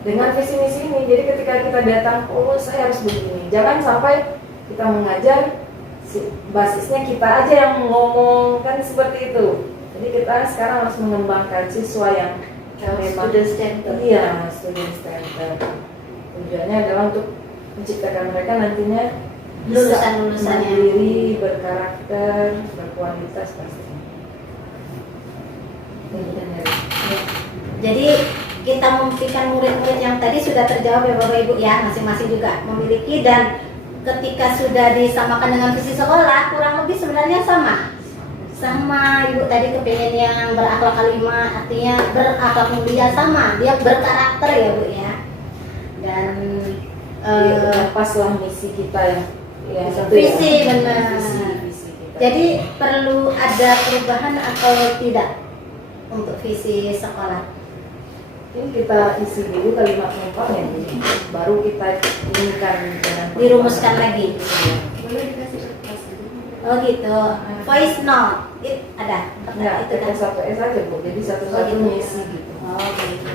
Dengan visi misi ini, jadi ketika kita datang, oh saya harus begini. Jangan sampai kita mengajar, basisnya kita aja yang ngomong, kan seperti itu. Jadi kita sekarang harus mengembangkan siswa yang memang Student center. Iya, student center. Tujuannya adalah untuk menciptakan mereka nantinya bisa Lulusan-lulusan yang- mandiri, berkarakter, berkualitas pastinya. Jadi kita memberikan murid-murid yang tadi sudah terjawab ya Bapak Ibu ya, masing-masing juga memiliki, dan ketika sudah disamakan dengan visi sekolah kurang lebih sebenarnya sama Ibu tadi kepengen yang berakhlak kalimah, artinya berakhlak mulia, sama dia berkarakter ya Bu ya. Dan Paslah misi kita yang satu visi ya. benar. Visi kita. Jadi perlu ada perubahan atau tidak untuk visi sekolah? Ini kita isi dulu kalimat rumpang ya, baru kita inikan dengan Dirumuskan lagi. Boleh dikasih kertas dulu. Oh gitu. Voice note ada. Enggak, Itu kan. TP1S aja Bu, jadi satu-satu gitu. misi gitu. Oh gitu.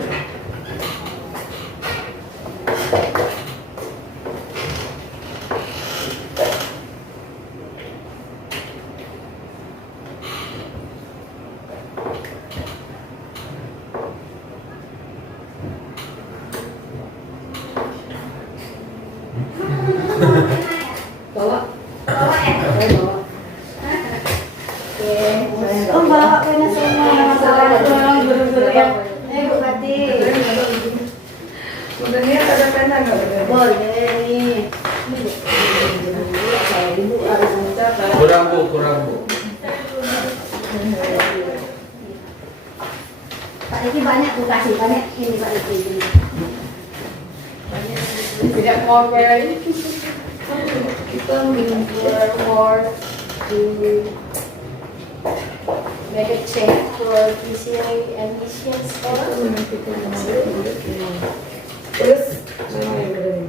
Bawa. Bawa ya. Saya bawa. Oke. Saya nggak Oh bawa. bawa punya semua masalah dong guru-guru yang. Bu Bati. Sebenarnya ada pena nggak Bu? Boleh nih. Kalau Ibu harus mencatat. Kurang Bu, kurang Bu. Pak Riki banyak Bu kasih banyak ini Pak Riki. Tidak mau kayak ini. Kita more to make a change for PCI emissions. Terus Boleh.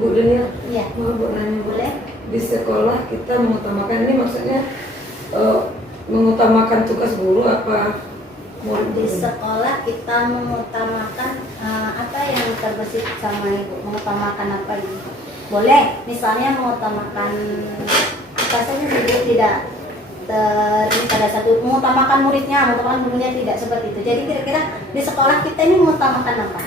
Bu Dania, Iya, mau Bu nanya, Bu. boleh. Di sekolah kita mengutamakan ini maksudnya mengutamakan tugas guru apa murid Di guru? sekolah kita mengutamakan apa yang terbesit sama ibu, mengutamakan apa ibu? Boleh, misalnya mengutamakan apa saja ibu, tidak pada satu, mengutamakan muridnya, mengutamakan gurunya, tidak seperti itu. Jadi kira-kira di sekolah kita ini mengutamakan apa?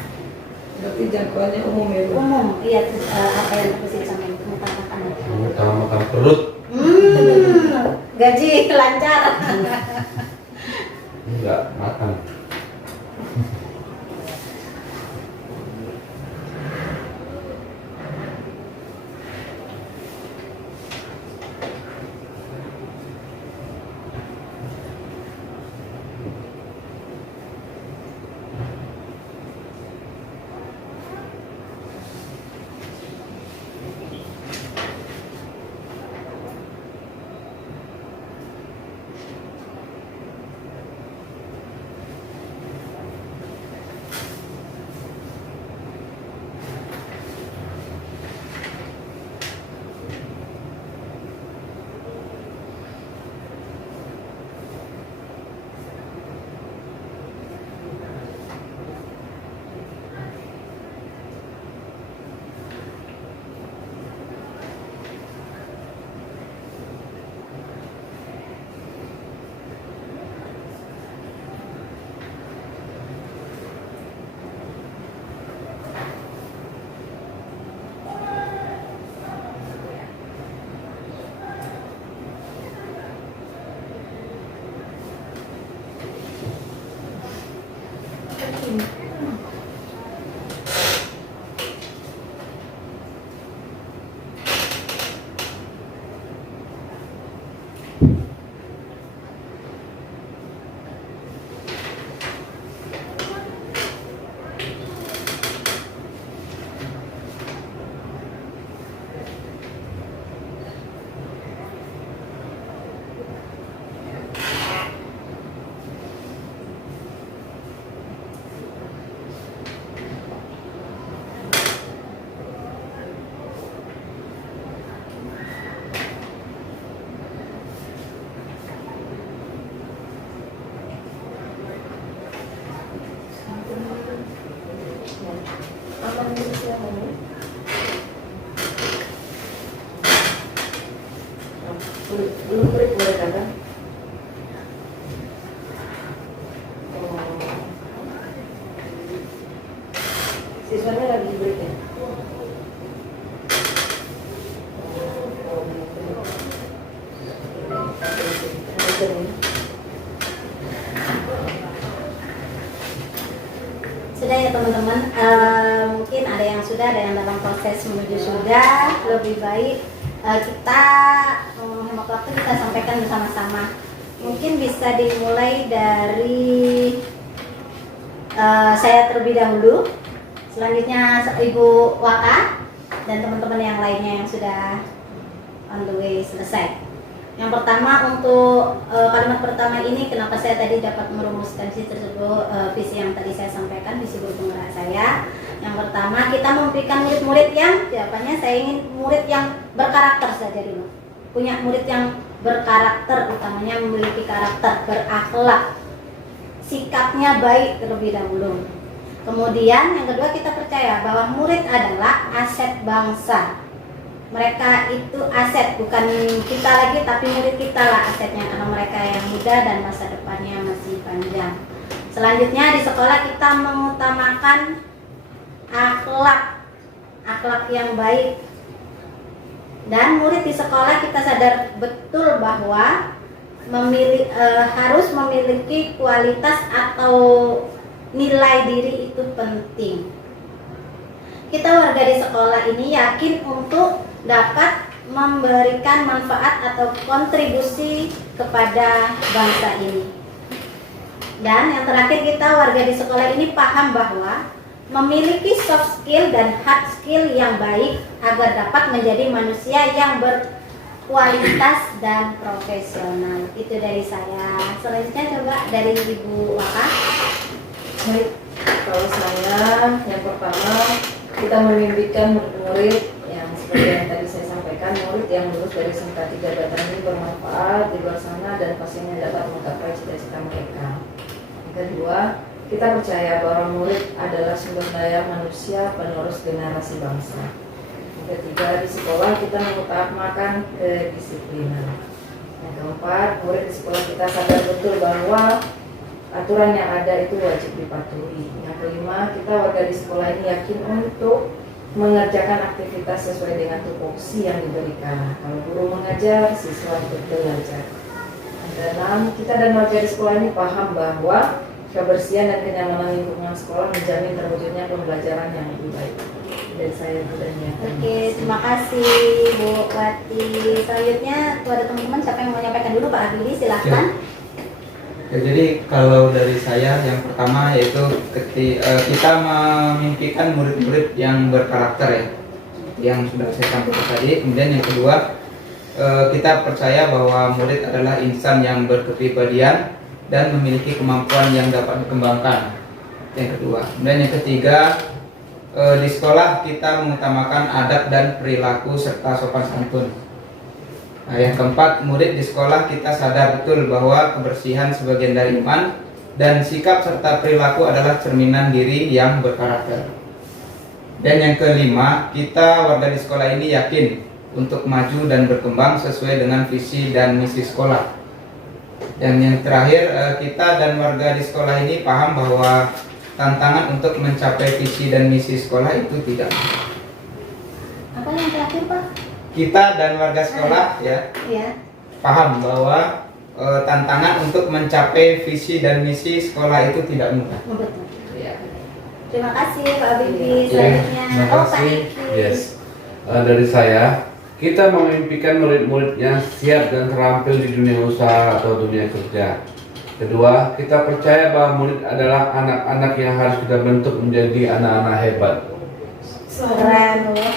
Berarti jangkauannya umum ya, Bu? Umum, iya, apa yang terbesit sama ibu, mengutamakan apa? Utamakan perut. Gaji lancar. Enggak makan. Belum break mereka kan? Siswanya lagi break ya? Sudah ya teman-teman, mungkin ada yang sudah, ada yang dalam proses menuju sudah. Lebih baik kita menghemat waktu, kita sampaikan bersama-sama. Mungkin bisa dimulai dari saya terlebih dahulu, selanjutnya Ibu Waka dan teman-teman yang lainnya yang sudah on the way selesai. Yang pertama, untuk kalimat pertama ini, kenapa saya tadi dapat merumuskan visi tersebut, visi yang tadi saya sampaikan, visi guru penggerak saya. Yang pertama, kita memimpikan murid-murid yang, jawabannya saya ingin murid yang berkarakter saja dulu. Punya murid yang berkarakter, utamanya memiliki karakter, berakhlak, sikapnya baik terlebih dahulu. Kemudian yang kedua, kita percaya bahwa murid adalah aset bangsa. Mereka itu aset, bukan kita lagi, tapi murid kita lah asetnya, karena mereka yang muda dan masa depannya masih panjang. Selanjutnya di sekolah kita mengutamakan akhlak yang baik. Dan murid di sekolah kita sadar betul bahwa harus memiliki kualitas atau nilai diri itu penting. Kita warga di sekolah ini yakin untuk dapat memberikan manfaat atau kontribusi kepada bangsa ini. Dan yang terakhir, kita warga di sekolah ini paham bahwa memiliki soft skill dan hard skill yang baik agar dapat menjadi manusia yang berkualitas dan profesional. Itu dari saya. Selanjutnya coba dari Ibu Waka. Baik, kalau saya yang pertama kita memimpikan murid-murid murid yang lulus dari SMK 3 data ini bermanfaat di luar sana dan pastinya dapat menggapai cita-cita mereka. Yang kedua, kita percaya bahwa murid adalah sumber daya manusia penerus generasi bangsa. Yang ketiga, di sekolah kita mengutamakan kedisiplinan. Yang keempat, murid di sekolah kita sadar betul bahwa aturan yang ada itu wajib dipatuhi. Yang kelima, kita warga di sekolah ini yakin untuk mengerjakan aktivitas sesuai dengan tupoksi yang diberikan. Kalau guru mengajar, siswa ikut belajar. Yang keenam, kita dan warga di sekolah ini paham bahwa kebersihan dan kenyamanan lingkungan sekolah menjamin terwujudnya pembelajaran yang lebih baik. Dari saya Budania. Oke, terima kasih Bu Wati. Selanjutnya tuh ada teman-teman siapa yang mau menyampaikan dulu, Pak Habibie silahkan. Ya, jadi kalau dari saya yang pertama yaitu kita memimpikan murid-murid yang berkarakter ya, yang sudah saya sampaikan tadi. Kemudian yang kedua, kita percaya bahwa murid adalah insan yang berkepribadian dan memiliki kemampuan yang dapat dikembangkan. Yang kedua, kemudian yang ketiga, di sekolah kita mengutamakan adab dan perilaku serta sopan santun. Nah, yang keempat, murid di sekolah kita sadar betul bahwa kebersihan sebagian dari iman dan sikap serta perilaku adalah cerminan diri yang berkarakter. Dan yang kelima, kita warga di sekolah ini yakin untuk maju dan berkembang sesuai dengan visi dan misi sekolah. Dan yang terakhir, kita dan warga di sekolah ini paham bahwa tantangan untuk mencapai visi dan misi sekolah itu tidak mudah. Apa yang terakhir, Pak? Kita dan warga sekolah ya Iya. paham bahwa tantangan untuk mencapai visi dan misi sekolah itu tidak mudah. Oh, betul. Ya. Terima kasih Pak Habibie. Ya, Selanjutnya, terima Pak kasih. Eki. Yes. Dari saya, kita memimpikan murid-muridnya siap dan terampil di dunia usaha atau dunia kerja. Kedua, kita percaya bahwa murid adalah anak-anak yang harus kita bentuk menjadi anak-anak hebat. Keren loh.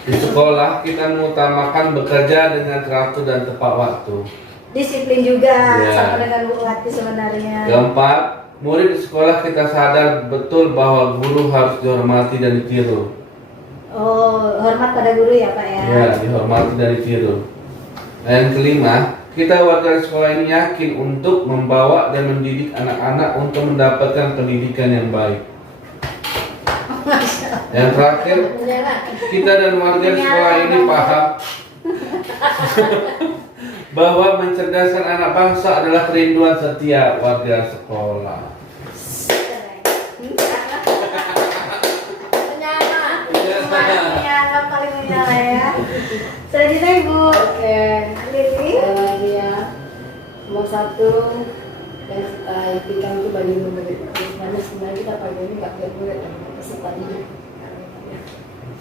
Di sekolah, kita mengutamakan bekerja dengan teratur dan tepat waktu. Disiplin juga Ya. sama dengan Bu Wati sebenarnya. Keempat, murid di sekolah kita sadar betul bahwa guru harus dihormati dan ditiru. Oh, hormat pada guru ya Pak ya. Ya, dihormati dan ditiru. Dan kelima, kita warga sekolah ini yakin untuk membawa dan mendidik anak-anak untuk mendapatkan pendidikan yang baik. Yang terakhir, kita dan warga sekolah ini paham bahwa mencerdaskan anak bangsa adalah kerinduan setiap warga sekolah. Menyala paling menyala ya. Selanjutnya Ibu Oke. Lili. Dia nomor satu yang kita impikan itu bagi murid. Sebenarnya kita pagi ini nggak kayak murid yang peserta ini.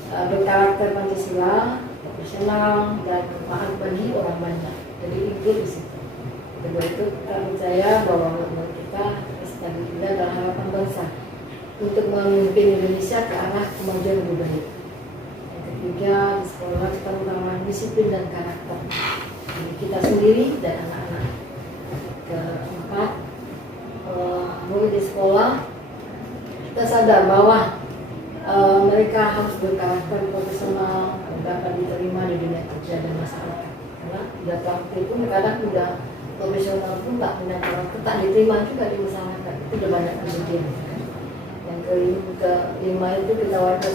Berkarakter Pancasila, profesional dan taat bagi orang banyak. Jadi itu di situ. Kedua itu kita percaya bahwa murid kita peserta kita adalah harapan bangsa untuk memimpin Indonesia ke arah kemajuan lebih baik. Yang ketiga, di sekolah kita mengutamakan disiplin dan karakter diri kita sendiri dan anak-anak. Keempat, murid di sekolah kita sadar bahwa mereka harus berkarakter profesional, dapat diterima di dunia kerja dan masyarakat. Karena udah waktu itu kadang udah profesional pun tak punya karakter, tak diterima juga di masyarakat. Itu udah banyak kejadian. Yang kelima itu kita warga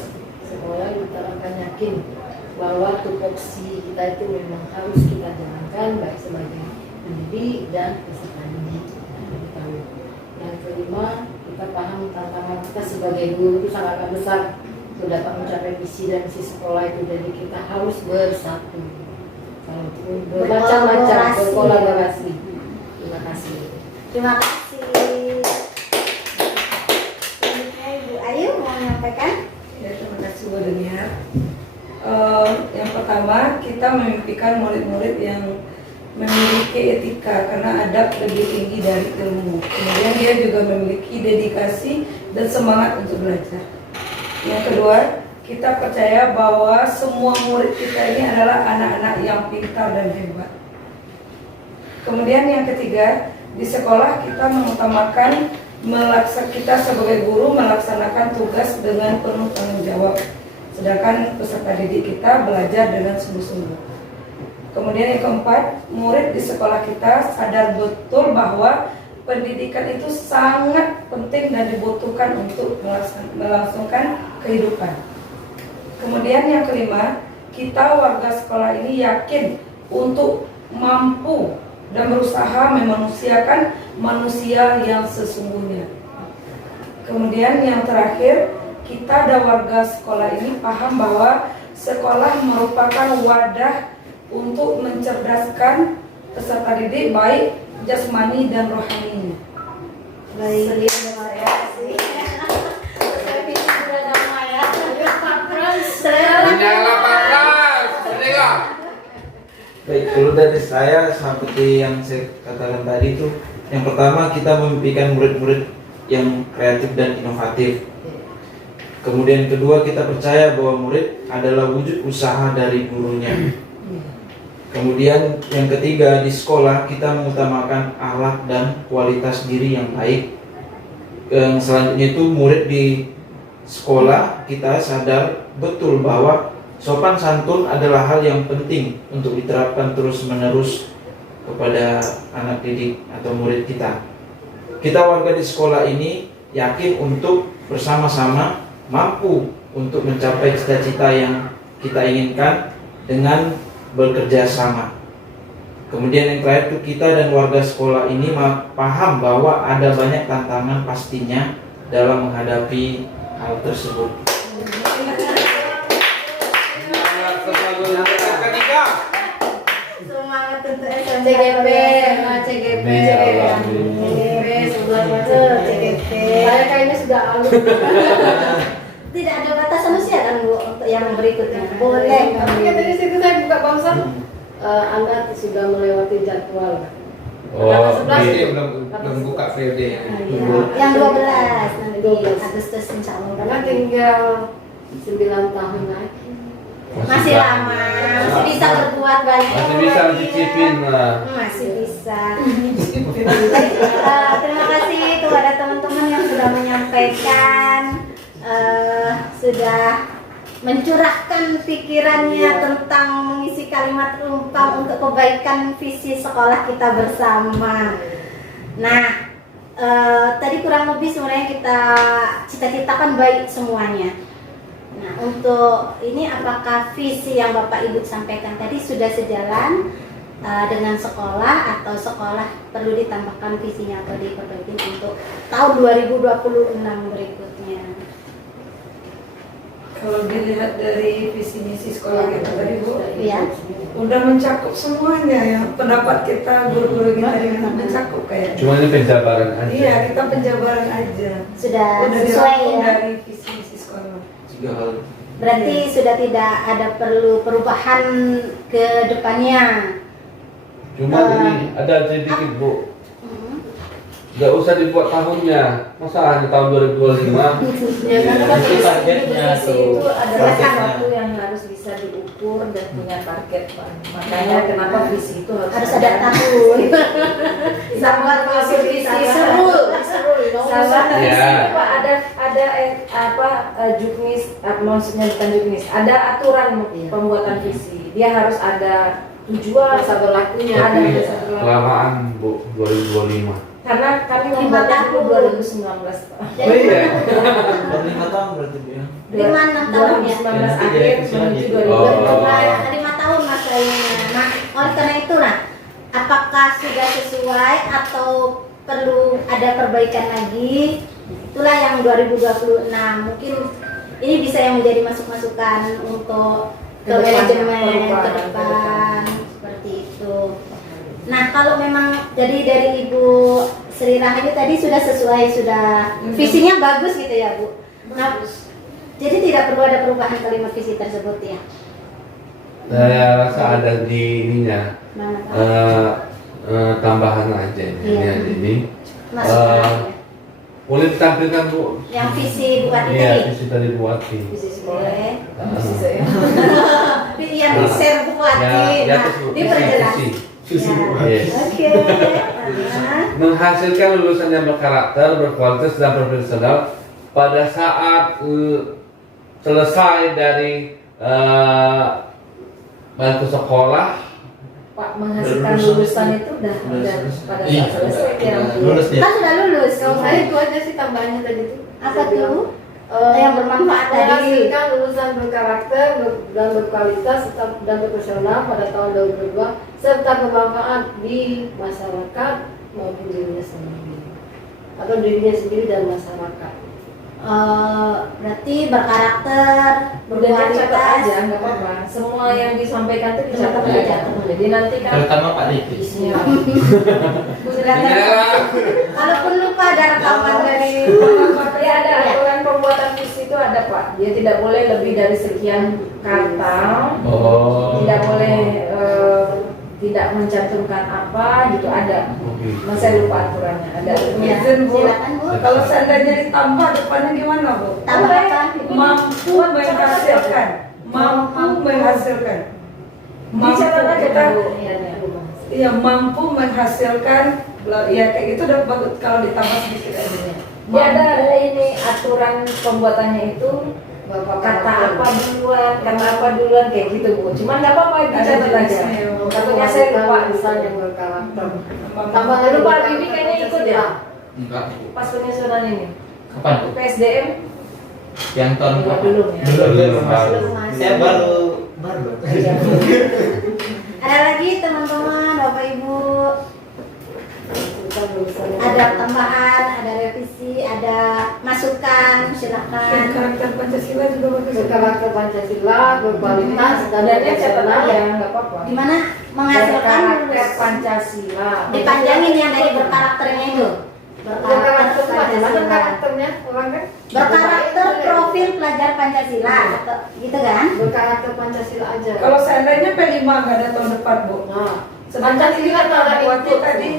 sekolah kita akan yakin bahwa tupoksi kita itu memang harus kita jalankan baik sebagai pendidik dan peserta didik. Yang kelima, kita paham tantangan kita sebagai guru itu sangat besar untuk dapat mencapai visi dan misi sekolah itu. Jadi kita harus bersatu, bermacam-macam berkolaborasi. Terima kasih. Terima kasih. Selanjutnya Ibu Ayu mau menyampaikan. Ya, terima kasih Bu Daniar. Yang pertama, kita memimpikan murid-murid yang memiliki etika karena adab lebih tinggi dari ilmu. Kemudian dia juga memiliki dedikasi dan semangat untuk belajar. Yang kedua, kita percaya bahwa semua murid kita ini adalah anak-anak yang pintar dan hebat. Kemudian yang ketiga, di sekolah kita mengutamakan kita sebagai guru melaksanakan tugas dengan penuh tanggung jawab. sedangkan peserta didik kita belajar dengan sungguh-sungguh. Kemudian yang keempat, murid di sekolah kita sadar betul bahwa pendidikan itu sangat penting dan dibutuhkan untuk melangsungkan kehidupan. Kemudian yang kelima, kita warga sekolah ini yakin untuk mampu dan berusaha memanusiakan manusia yang sesungguhnya. Kemudian yang terakhir, kita dan warga sekolah ini paham bahwa sekolah merupakan wadah untuk mencerdaskan peserta didik baik jasmani dan rohaninya. Baik, terima kasih. Saya pikir sudah damai ya. Menyala panas, mendengar. Baik, kalau dari saya seperti yang saya katakan tadi itu, yang pertama kita memimpikan murid-murid yang kreatif dan inovatif. Kemudian kedua, kita percaya bahwa murid adalah wujud usaha dari gurunya. Kemudian yang ketiga, di sekolah kita mengutamakan akhlak dan kualitas diri yang baik. Yang selanjutnya itu, murid di sekolah kita sadar betul bahwa sopan santun adalah hal yang penting untuk diterapkan terus-menerus kepada anak didik atau murid kita. Kita warga di sekolah ini yakin untuk bersama-sama mampu untuk mencapai cita-cita yang kita inginkan dengan bekerja sama. Kemudian yang terakhir itu, kita dan warga sekolah ini paham bahwa ada banyak tantangan pastinya dalam menghadapi hal tersebut. Semangat untuk CGP, CGP, sebelah mata CGP. Saya kayaknya sudah alus. Tidak ada batasan usia kan Bu untuk yang berikutnya. Boleh. Tapi kan dari situ saya buka bahasan, Anda sudah melewati jadwal. Oh, Masih belum buka VOD. Yang 12 nanti 12 Agustus insya Allah. Karena tinggal 9 tahun lagi. Masih lama, masih bisa berbuat banyak. Masih bisa mencicipin lah. Masih bisa. Terima kasih kepada teman-teman yang sudah menyampaikan, sudah mencurahkan pikirannya tentang mengisi kalimat rumpang untuk kebaikan visi sekolah kita bersama. Nah, tadi kurang lebih sebenarnya kita cita-citakan baik semuanya. Nah, untuk ini apakah visi yang Bapak Ibu sampaikan tadi sudah sejalan dengan sekolah, atau sekolah perlu ditambahkan visinya atau diperbaiki untuk tahun 2026 berikutnya? Kalau dilihat dari visi misi sekolah kita tadi Bu, Iya. udah mencakup semuanya ya. Pendapat kita guru-guru kita ini mencakup kayak. Cuma ini penjabaran aja. Iya, kita penjabaran aja. Sudah Udah sesuai dirangkum ya. dari visi misi sekolah. Tiga hal. Berarti sudah tidak ada perlu perubahan ke depannya. Cuma ini ada sedikit Bu. Hmm. Gak usah dibuat tahunnya. Masa hanya tahun 2025? Ya, karena kan Itu targetnya visi tuh. itu adalah Targetnya. sesuatu yang harus bisa diukur dan punya target Pak. Makanya kenapa visi itu Harus ada tahun. Sabar masuk visi Sabar. Sabar Ya. Pak, ada juknis, maksudnya bukan juknis, ada aturan pembuatan visi. Dia harus ada tujuan, Masa berlakunya. ada Tapi masa berlaku. kelamaan Bu, 2025. Karena kami 5 membuatnya itu tahun. 2019 Pak. Oh iya. Baru 5 tahun berarti Bu ya. 5-6 tahun ya. 2019 Nanti akhir direvisi menuju lagi. 2025. 5 tahun masa ini. Nah, oleh karena itu apakah sudah sesuai atau perlu ada perbaikan lagi? Itulah yang 2026. Mungkin ini bisa yang menjadi masukan untuk ke Ke depan, manajemen ke perubahan, depan seperti itu. Nah, kalau memang jadi dari Ibu Sri Rahayu tadi sudah sesuai, sudah visinya bagus gitu ya Bu. Nah, jadi tidak perlu ada perubahan kalimat visi tersebut ya. Saya rasa ada di ininya. Mana Pak? Tambahan aja ini. Iya. Ini. Masukan ya. Boleh ditampilkan Bu? Yang visi buat itu Iya, nih. visi tadi buati. Visi boleh. Visi saya. Yang di share buat Ya, nah, atas Bu. diperjelas. Visi. Ya. Yes. Oke. Nah, Menghasilkan lulusan yang berkarakter, berkualitas dan profesional pada saat selesai dari bangku sekolah, Pak, menghasilkan lulusan itu udah pada Iya, saat selesai dia lulus dia. Kan sudah lulus. Kalau saya itu aja sih tambahannya tadi tuh. Apa tuh? Yang bermanfaat tadi. Menghasilkan lulusan berkarakter dan berkualitas dan berprofesional pada tahun 2022 serta bermanfaat di masyarakat maupun dirinya sendiri atau dirinya sendiri dan masyarakat. Berarti berkarakter, Udah catat berkualitas. aja, nggak apa-apa. Semua yang disampaikan itu dicatat Iya, aja. catat. Jadi nanti kan Terutama Pak Diki. isinya. Sudah ya, Kalaupun lupa ada rekaman dari Tapi ada aturan pembuatan visi itu ada Pak. Dia tidak boleh lebih dari sekian kata. oh, Tidak boleh tidak mencantumkan apa gitu ada. oke. Mas saya lupa aturannya ada. Ya, Izin, Bu. silakan Bu. Kalau seandainya ditambah depannya gimana, Bu? Tambah apa? Mampu menghasilkan. Mampu menghasilkan. Dicatat aja kita, Bu. iya, mampu menghasilkan. Ya kayak gitu udah bagus kalau ditambah sedikit aja. Dia ada ini aturan pembuatannya itu kata apa duluan kayak gitu Bu. Cuman nggak apa-apa dicatat aja. Katanya saya lupa lulusan yang berkarakter. Tambah lalu Pak Bibi kayaknya ikut ya Enggak. pas penyusunan ini. Kapan Bu? PSDM Yang tahun Enggak, kapan? belum ya. Belum Baru. masuk. Saya baru. Ada lagi teman-teman, Bapak Ibu. Ada tambahan, ada revisi, ada masukan, Dan silakan. karakter Pancasila juga bagus. Berkarakter Pancasila, berkualitas dan dan dia catat berprofesional. aja nggak apa-apa. Gimana menghasilkan karakter Pancasila. dipanjangin yang dari berkarakternya itu. Berkarakter itu macam mana Pancasila. karakternya orang kan? Berkarakter profil pelajar Pancasila atau gitu kan? Berkarakter Pancasila aja. Kalau seandainya P5 nggak ada tahun depan, Bu. Nah, Sedangkan ini kan Pancasila Bu Wati ikut, tadi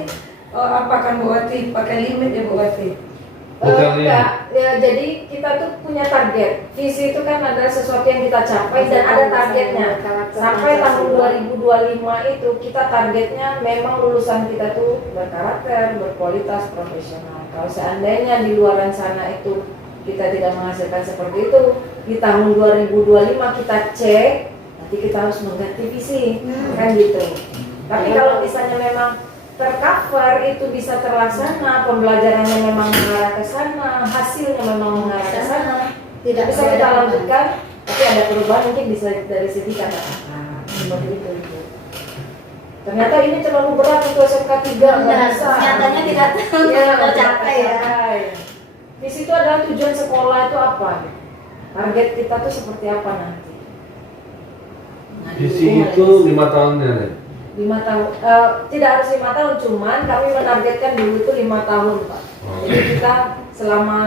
apa kan Bu Wati pakai limit ya Bu Wati? Bukan enggak, ya, jadi kita tuh punya target. Visi itu kan ada sesuatu yang kita capai dan ada targetnya. Sampai tahun 2025 itu kita targetnya memang lulusan kita tuh berkarakter, berkualitas, profesional. Kalau seandainya di luaran sana itu kita tidak menghasilkan seperti itu, di tahun 2025 kita cek, nanti kita harus mengganti visi, kan gitu. Tapi kalau misalnya memang tercover itu bisa terlaksana, pembelajarannya memang mengarah ke sana, hasilnya memang mengarah ke sana, Tidak bisa kita lanjutkan, tapi ada perubahan mungkin bisa dari segi kata-kata seperti itu. Ibu. Ternyata ini terlalu berat untuk SMK 3, nggak Benar, bisa. nyatanya tidak tercapai ya. Visi itu adalah tujuan sekolah itu apa? Target kita tuh seperti apa nanti? Visi itu 5 tahunnya deh. 5 tahun, tidak harus 5 tahun, cuman kami menargetkan dulu itu 5 tahun Pak. Jadi kita selama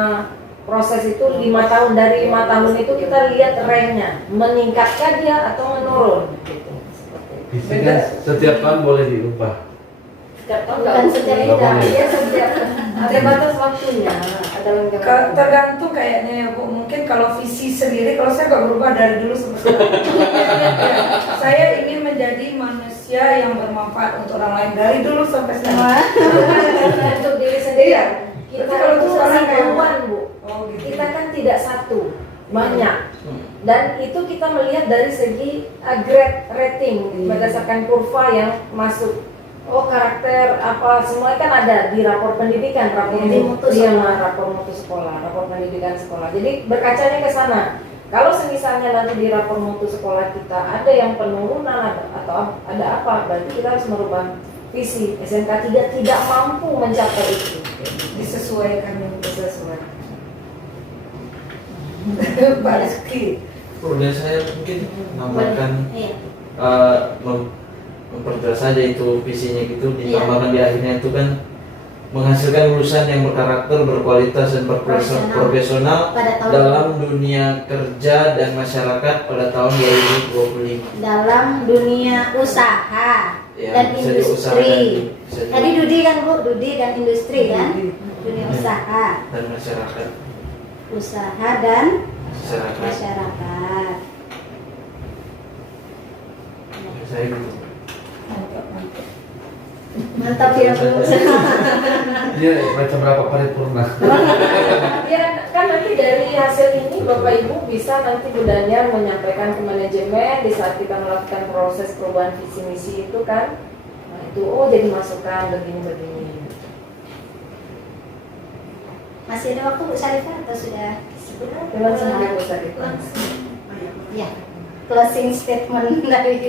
proses itu 5 tahun, dari 5 tahun itu kita lihat ranknya, meningkatkah dia atau menurun gitu. Seperti itu. Visi kan setiap tahun boleh diubah. Setiap tahun Bukan nggak setiap boleh. tahun. Iya, setiap ada batas waktunya. Ada lengkap. Tergantung kayaknya ya Bu. Mungkin kalau visi sendiri, kalau saya nggak berubah dari dulu sampai sekarang. Saya ingin menjadi manusia yang bermanfaat untuk orang lain dari dulu sampai sekarang. untuk diri sendiri. Iya. Kita Berarti kalau itu untuk orang kayak- ribuan Bu. Oh gitu. Kita kan tidak satu, banyak. Dan itu kita melihat dari segi grade rating berdasarkan kurva yang masuk. Oh karakter apa semua kan ada di rapor pendidikan, rapor Di mutu iya, sekolah. rapor mutu sekolah, rapor pendidikan sekolah. Jadi berkacanya ke sana. Kalau semisalnya nanti di rapor mutu sekolah kita ada yang penurunan atau ada apa, berarti kita harus merubah visi. SMK 3 tidak mampu mencapai itu. Disesuaikan yang Sesuai. Pak Rizky. Kemudian saya mungkin menambahkan Iya. memperjelas saja itu visinya gitu, ditambahkan di akhirnya itu kan menghasilkan lulusan yang berkarakter, berkualitas dan profesional Pada tahun dalam dunia kerja dan masyarakat pada tahun 2025. dalam dunia usaha Ya, dan bisa diusahakan, industri. bisa di- Tadi Dudi kan Bu, Dudi dan industri kan? Dunia usaha, dan masyarakat, usaha dan masyarakat. masyarakat. Saya gitu. Mantap ya Bu. Dia baca berapa paripurna? Ya kan nanti dari hasil ini Bapak Ibu bisa nanti Bu Daniar menyampaikan ke manajemen di saat kita melakukan proses perubahan visi misi itu kan, nah itu jadi masukan begini. Masih ada waktu Bu Syarifah atau sudah? Dengan semuanya Bu Syarifah. Ya, closing statement dari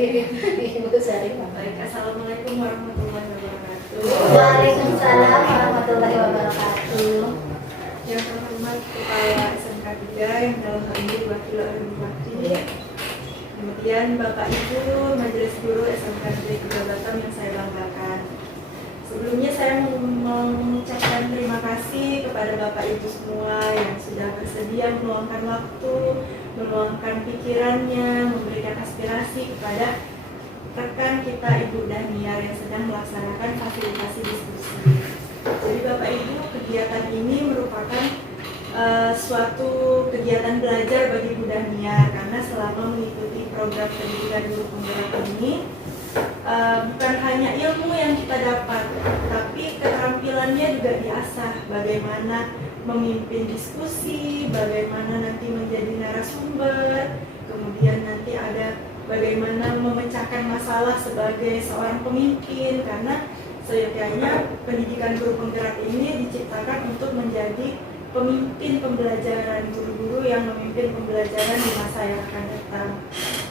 Ibu Syarifah. Baik, assalamualaikum warahmatullahi wabarakatuh. Waalaikumsalam warahmatullahi wabarakatuh. Yang terhormat Kepala SMK 3 yang dalam hal ini diwakili oleh Bupati. Kemudian Bapak Ibu Majelis Guru SMK 3 Kuta Batam yang saya banggakan. Sebelumnya saya mengucapkan terima kasih kepada Bapak Ibu semua yang sudah bersedia meluangkan waktu, meluangkan pikirannya, memberikan aspirasi kepada rekan kita Ibu Daniar yang sedang melaksanakan fasilitasi diskusi. Jadi Bapak Ibu, kegiatan ini merupakan suatu kegiatan belajar bagi Bu Daniar karena selama mengikuti program pendidikan guru penggerak ini bukan hanya ilmu yang kita dapat, tapi keterampilannya juga diasah. Bagaimana memimpin diskusi, bagaimana nanti menjadi narasumber, kemudian nanti ada bagaimana memecahkan masalah sebagai seorang pemimpin, karena seyogyanya pendidikan guru penggerak ini diciptakan untuk menjadi pemimpin pembelajaran, guru-guru yang memimpin pembelajaran di masa yang akan datang.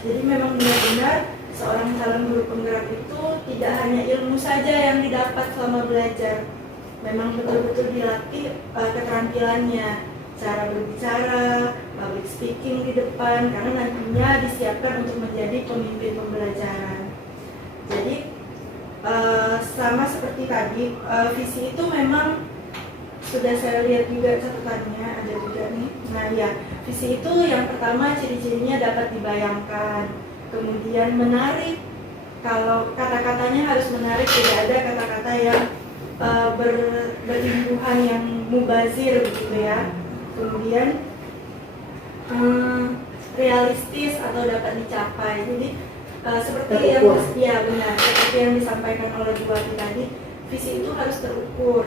Jadi memang benar-benar seorang calon guru penggerak itu tidak hanya ilmu saja yang didapat selama belajar, memang betul-betul dilatih keterampilannya, cara berbicara, public speaking di depan, karena nantinya disiapkan untuk menjadi pemimpin pembelajaran. Jadi sama seperti tadi, visi itu memang sudah saya lihat juga catatannya, ada juga nih. Nah ya, visi itu yang pertama ciri-cirinya dapat dibayangkan, kemudian menarik. Kalau kata-katanya harus menarik, tidak ada kata-kata yang berimbuhan yang mubazir begitu ya. Kemudian realistis atau dapat dicapai. Jadi seperti yang benar, seperti yang disampaikan oleh Bu Wati tadi, visi itu harus terukur.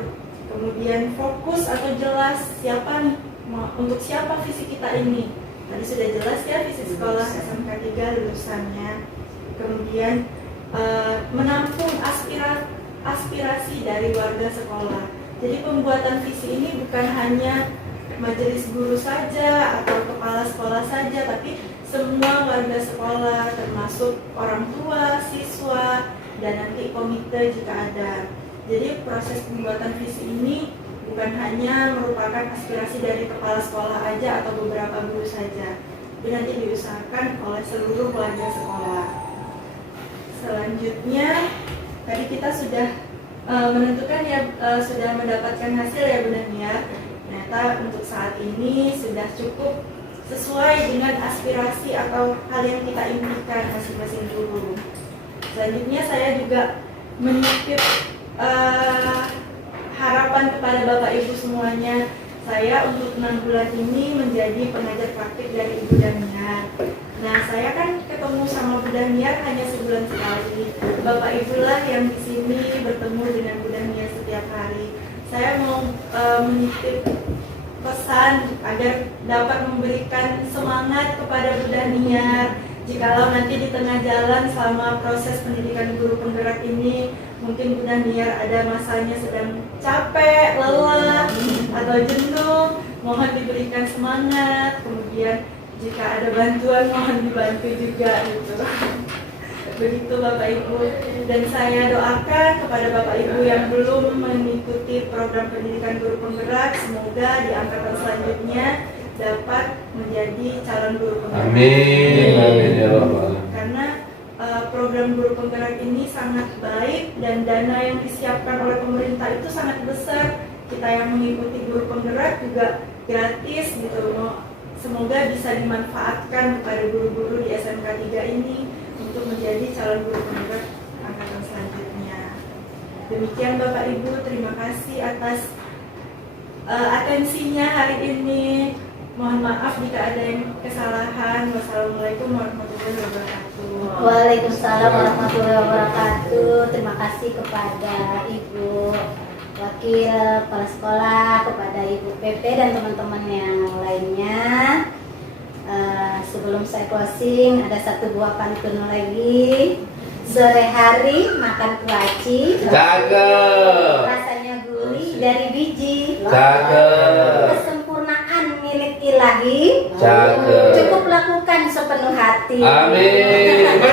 Kemudian fokus atau jelas siapa nih, untuk siapa visi kita ini. Tadi sudah jelas ya, visi sekolah SMK 3 lulusannya. Kemudian menampung aspirasi dari warga sekolah. Jadi pembuatan visi ini bukan hanya majelis guru saja atau kepala sekolah saja, tapi semua warga sekolah, termasuk orang tua, siswa, dan nanti komite jika ada. Jadi proses pembuatan visi ini bukan hanya merupakan aspirasi dari kepala sekolah aja atau beberapa guru saja, tapi nanti diusahakan oleh seluruh warga sekolah. Selanjutnya, tadi kita sudah menentukan ya, sudah mendapatkan hasil ya Bu Daniar. Ternyata untuk saat ini sudah cukup sesuai dengan aspirasi atau hal yang kita impikan masing-masing guru. Selanjutnya saya juga menitip harapan kepada Bapak Ibu semuanya, saya untuk 6 bulan ini menjadi pengajar praktik dari Ibu Daniar. Nah, saya kan ketemu sama Bu Daniar hanya sebulan sekali. Bapak Ibu lah yang di sini bertemu dengan Bu Daniar setiap hari. Saya mau menitip pesan agar dapat memberikan semangat kepada Bu Daniar. Jikalau nanti di tengah jalan selama proses pendidikan guru penggerak ini, mungkin Bu Daniar ada masanya sedang capek, lelah, atau jenuh, mohon diberikan semangat. Kemudian jika ada bantuan, mohon dibantu juga gitu. Begitu Bapak Ibu. Dan saya doakan kepada Bapak Ibu yang belum mengikuti program pendidikan guru penggerak, semoga di angkatan selanjutnya dapat menjadi calon guru penggerak. Amin. Amin ya Rabbal. Karena program guru penggerak ini sangat baik dan dana yang disiapkan oleh pemerintah itu sangat besar. Kita yang mengikuti guru penggerak juga gratis gitu. Semoga bisa dimanfaatkan kepada guru-guru di SMK 3 ini untuk menjadi calon guru penggerak angkatan selanjutnya. Demikian Bapak Ibu, terima kasih atas atensinya hari ini. Mohon maaf jika ada yang kesalahan. Wassalamualaikum warahmatullahi wabarakatuh. Waalaikumsalam warahmatullahi wabarakatuh. Terima kasih kepada Ibu Wakil Kepala Sekolah, kepada Ibu PP dan teman-teman yang lainnya. Sebelum saya closing, ada satu buah pantun lagi. Sore hari makan kuaci, Cakep. rasanya gurih dari biji. Cakep. Kesempurnaan milik ilahi. Cakep. Cukup lakukan sepenuh hati. Amin.